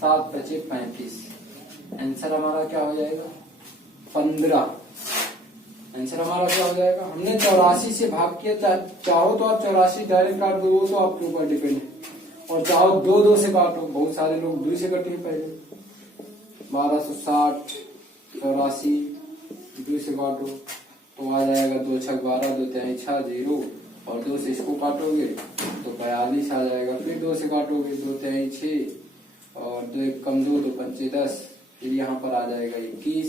7 बचे 35। आंसर हमारा क्या हो जाएगा, 15। आंसर हमारा क्या हो जाएगा, हमने 84 से भाग किया। चाहो तो आप 84 डायरेक्ट काट दो, वो तो आपके ऊपर डिपेंड है, और चाहो 2 से काटो। बहुत सारे लोग 2 से कटेंगे पहले। 1260 84 2 से काटो तो तो आ जाएगा 2 छक 12, 2 तिहाई 6, 0 और 2 से इसको काटोगे तो 42 आ जाएगा। फिर 2 से काटोगे 2 तिहाई 6 और 2 एक कम 2, 2 पंचे 10, फिर यहाँ पर आ जाएगा 21।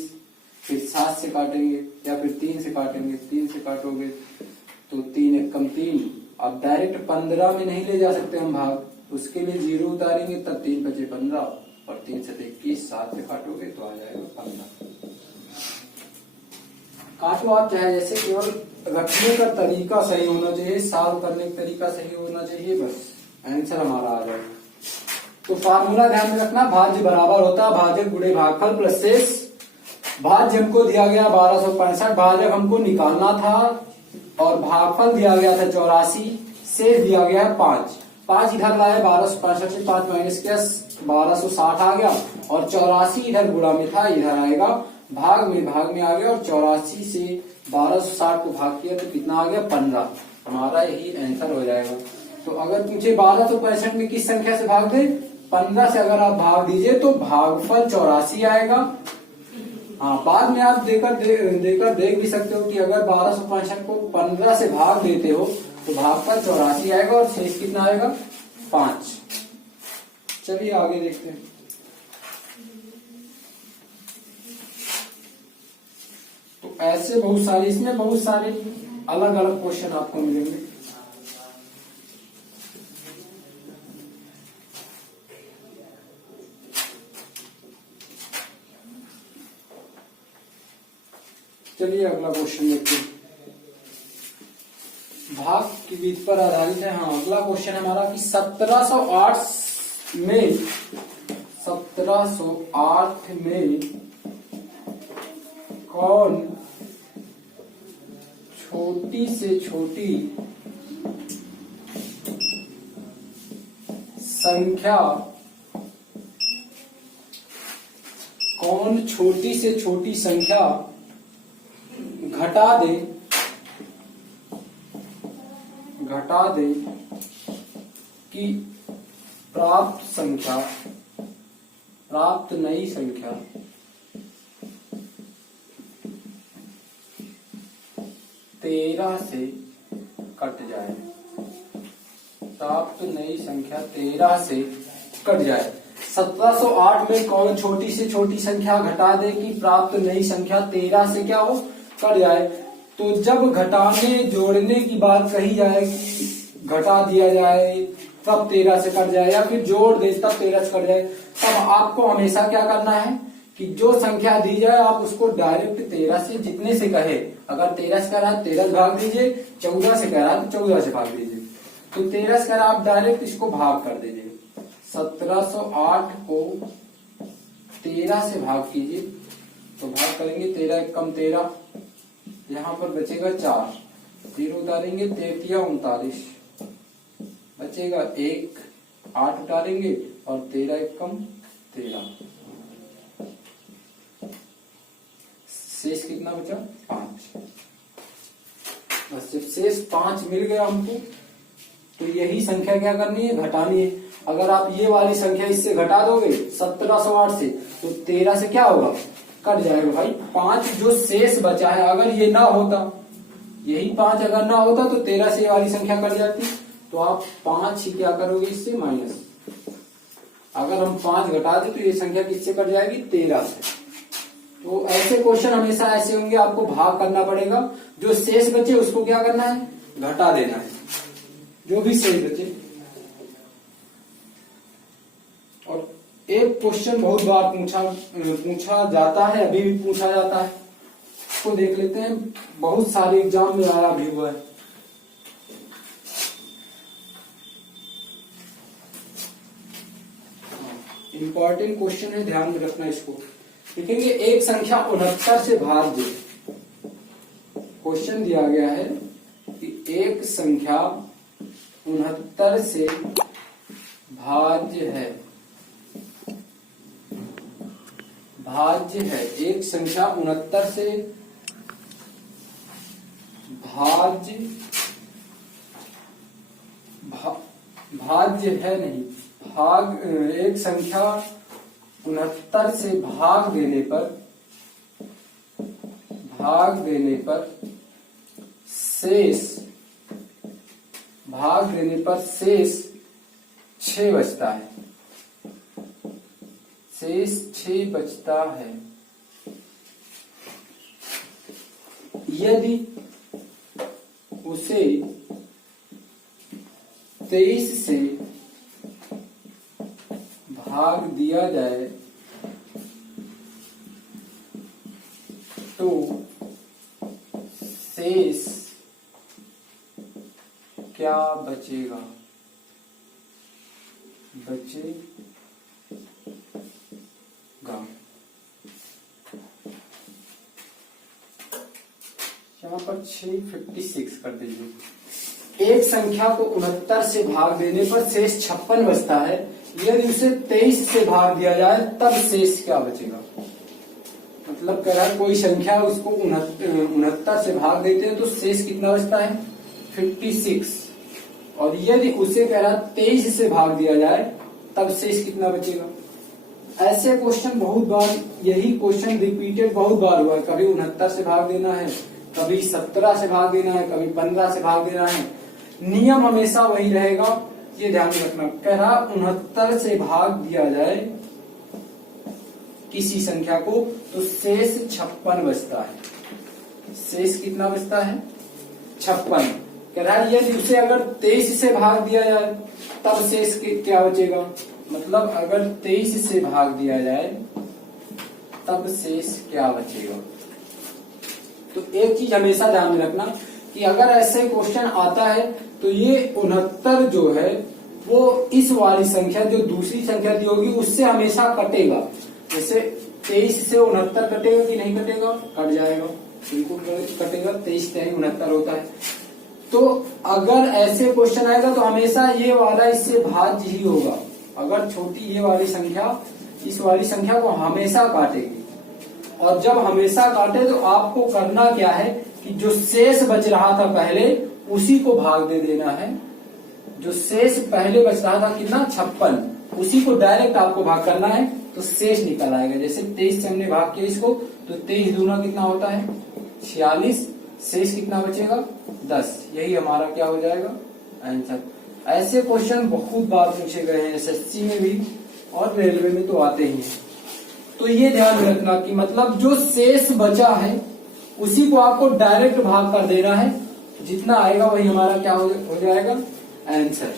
फिर 7 से काटेंगे या फिर 3 से काटेंगे, 3 से काटोगे तो 3 एक कम 3। अब डायरेक्ट 15 में नहीं ले जा सकते हम भाग, उसके लिए 0 उतारेंगे, तब 3 बचे 15 और 3 से 21, 7 से काटोगे तो आ जाएगा 15। काटो आप चाहे जैसे, केवल रखने का तरीका सही होना चाहिए, सॉल्व करने का तरीका सही होना चाहिए, बस आंसर हमारा आ जाएगा। तो फार्मूला ध्यान में रखना, भाज्य बराबर होता है भाजक गुणे भागफल प्लस शेष। भाज्य हमको दिया गया 1265, भाजक हमको निकालना था और भागफल दिया गया था 84, शेष दिया गया है 5। 5 इधर लाए 1265 से 5 माइनस किया 1260 आ गया और 84 इधर गुणा में था, इधर आएगा भाग में आ गया और 84 से 1260 को भाग किया तो कितना आ गया 15। हमारा यही आंसर हो जाएगा। तो अगर पूछे 1265 में किस संख्या से भाग दे, 15 से अगर आप भाग दीजिए तो भागफल 84 आएगा। हाँ, बाद में आप देकर देख भी सकते हो कि अगर 1265 को 15 से भाग देते हो तो भागफल 84 आएगा और शेष कितना आएगा 5। चलिए आगे देखते हैं। तो ऐसे बहुत सारे, इसमें बहुत सारे अलग अलग क्वेश्चन आपको मिलेंगे। चलिए अगला क्वेश्चन देखते हैं। भाग की विधि पर आधारित है। हाँ, अगला क्वेश्चन हमारा कि 1708 में कौन छोटी से छोटी संख्या, कौन छोटी से छोटी संख्या घटा दे कि प्राप्त नई संख्या 13 से कट जाए। प्राप्त नई संख्या 13 से कट जाए। 1708 में कौन छोटी से छोटी संख्या घटा दे कि प्राप्त नई संख्या 13 से क्या हो, कट जाए। तो जब घटाने जोड़ने की बात कही जाए कि घटा दिया जाए तब 13 से कट जाए, या फिर जोड़ दे तब 13 से कट जाए, तब आपको हमेशा क्या करना है कि जो संख्या दी जाए आप उसको डायरेक्ट 13 से, जितने से कहे, अगर 13 से कह रहा है 13 से भाग दीजिए, 14 से कह रहा है तो 14 से भाग दीजिए। तो 13 से कह रहा है आप डायरेक्ट इसको भाग कर दीजिए। 1708 को 13 से भाग कीजिए तो भाग करेंगे 13 एक कम 13, यहाँ पर बचेगा 4, 0 उतारेंगे 33 39, बचेगा 1, 8 उतारेंगे और 13 एक कम 13, शेष कितना बचा 5। बस जब शेष 5 मिल गया हमको तो यही संख्या क्या करनी है, घटानी है। अगर आप ये वाली संख्या इससे घटा दोगे 1708 से तो 13 से क्या होगा, कट जाएगा भाई। 5 जो शेष बचा है, अगर ये ना होता, यही 5 अगर ना होता तो 13 से ये वाली संख्या कट जाती। तो आप 5 ही क्या करोगे इससे माइनस, अगर हम 5 घटा दे तो ये संख्या किससे कट जाएगी 13 से। तो ऐसे क्वेश्चन हमेशा ऐसे होंगे, आपको भाग करना पड़ेगा, जो शेष बचे उसको क्या करना है, घटा देना है, जो भी शेष बचे। और एक क्वेश्चन बहुत बार पूछा जाता है, अभी भी पूछा जाता है, उसको देख लेते हैं, बहुत सारे एग्जाम में आया भी हुआ है। इंपॉर्टेंट क्वेश्चन है, ध्यान में रखना इसको। देखेंगे एक संख्या 69 से भाज्य, क्वेश्चन दिया गया है कि एक संख्या 69 से भाज्य है, एक संख्या 69 से भाज्य है नहीं, एक संख्या 69 से भाग देने पर शेष भाग देने पर शेष 6 बचता है, शेष 6 बचता है। यदि उसे 23 से भाग दिया जाए तो शेष क्या बचेगा? यहाँ पर 656 कर दीजिए। एक संख्या को 69 से भाग देने पर शेष 56 बचता है। यदि उसे 23 से भाग दिया जाए तब शेष क्या बचेगा? मतलब कह रहा है कोई संख्या उसको 69 से भाग देते हैं तो शेष कितना बचता है? 56। और यदि उसे कह रहा 23 से भाग दिया जाए तब शेष कितना बचेगा? ऐसे क्वेश्चन बहुत बार, यही क्वेश्चन रिपीटेड बहुत बार हुआ है। कभी 69 से भाग देना है, कभी 17 से भाग देना है, कभी 15 से भाग देना है। नियम हमेशा वही रहेगा, ये ध्यान रखना। कह रहा 69 से भाग दिया जाए किसी संख्या को तो शेष 56 बचता है। शेष कितना बचता है? 56। कह रहा है यदि उसे अगर 23 से भाग दिया जाए तब शेष क्या बचेगा? मतलब अगर 23 से भाग दिया जाए तब शेष क्या बचेगा? तो एक चीज हमेशा ध्यान में रखना कि अगर ऐसे क्वेश्चन आता है तो ये 69 जो है वो इस वाली संख्या जो दूसरी संख्या दी होगी उससे हमेशा कटेगा। जैसे 23 से 69 कटेगा कि नहीं कटेगा? कट जाएगा, बिल्कुल कटेगा। 23 से 69 होता है। तो अगर ऐसे क्वेश्चन आएगा तो हमेशा ये वाला इससे भाज्य ही होगा। अगर छोटी ये वाली संख्या इस वाली संख्या को हमेशा काटेगी, और जब हमेशा काटे तो आपको करना क्या है कि जो शेष बच रहा था पहले उसी को भाग दे देना है। जो शेष पहले बच रहा था कितना? 56, उसी को डायरेक्ट आपको भाग करना है तो शेष निकल आएगा। जैसे 23 से हमने भाग किया इसको तो 23 दूना कितना होता है? 46। शेष कितना बचेगा? 10। यही हमारा क्या हो जाएगा? आंसर। ऐसे क्वेश्चन बहुत बार पूछे गए हैं एसएससी में भी और रेलवे में तो आते ही हैं। तो ये ध्यान में रखना कि मतलब जो शेष बचा है उसी को आपको डायरेक्ट भाग कर देना है। जितना आएगा वही हमारा क्या हो जाएगा? आंसर।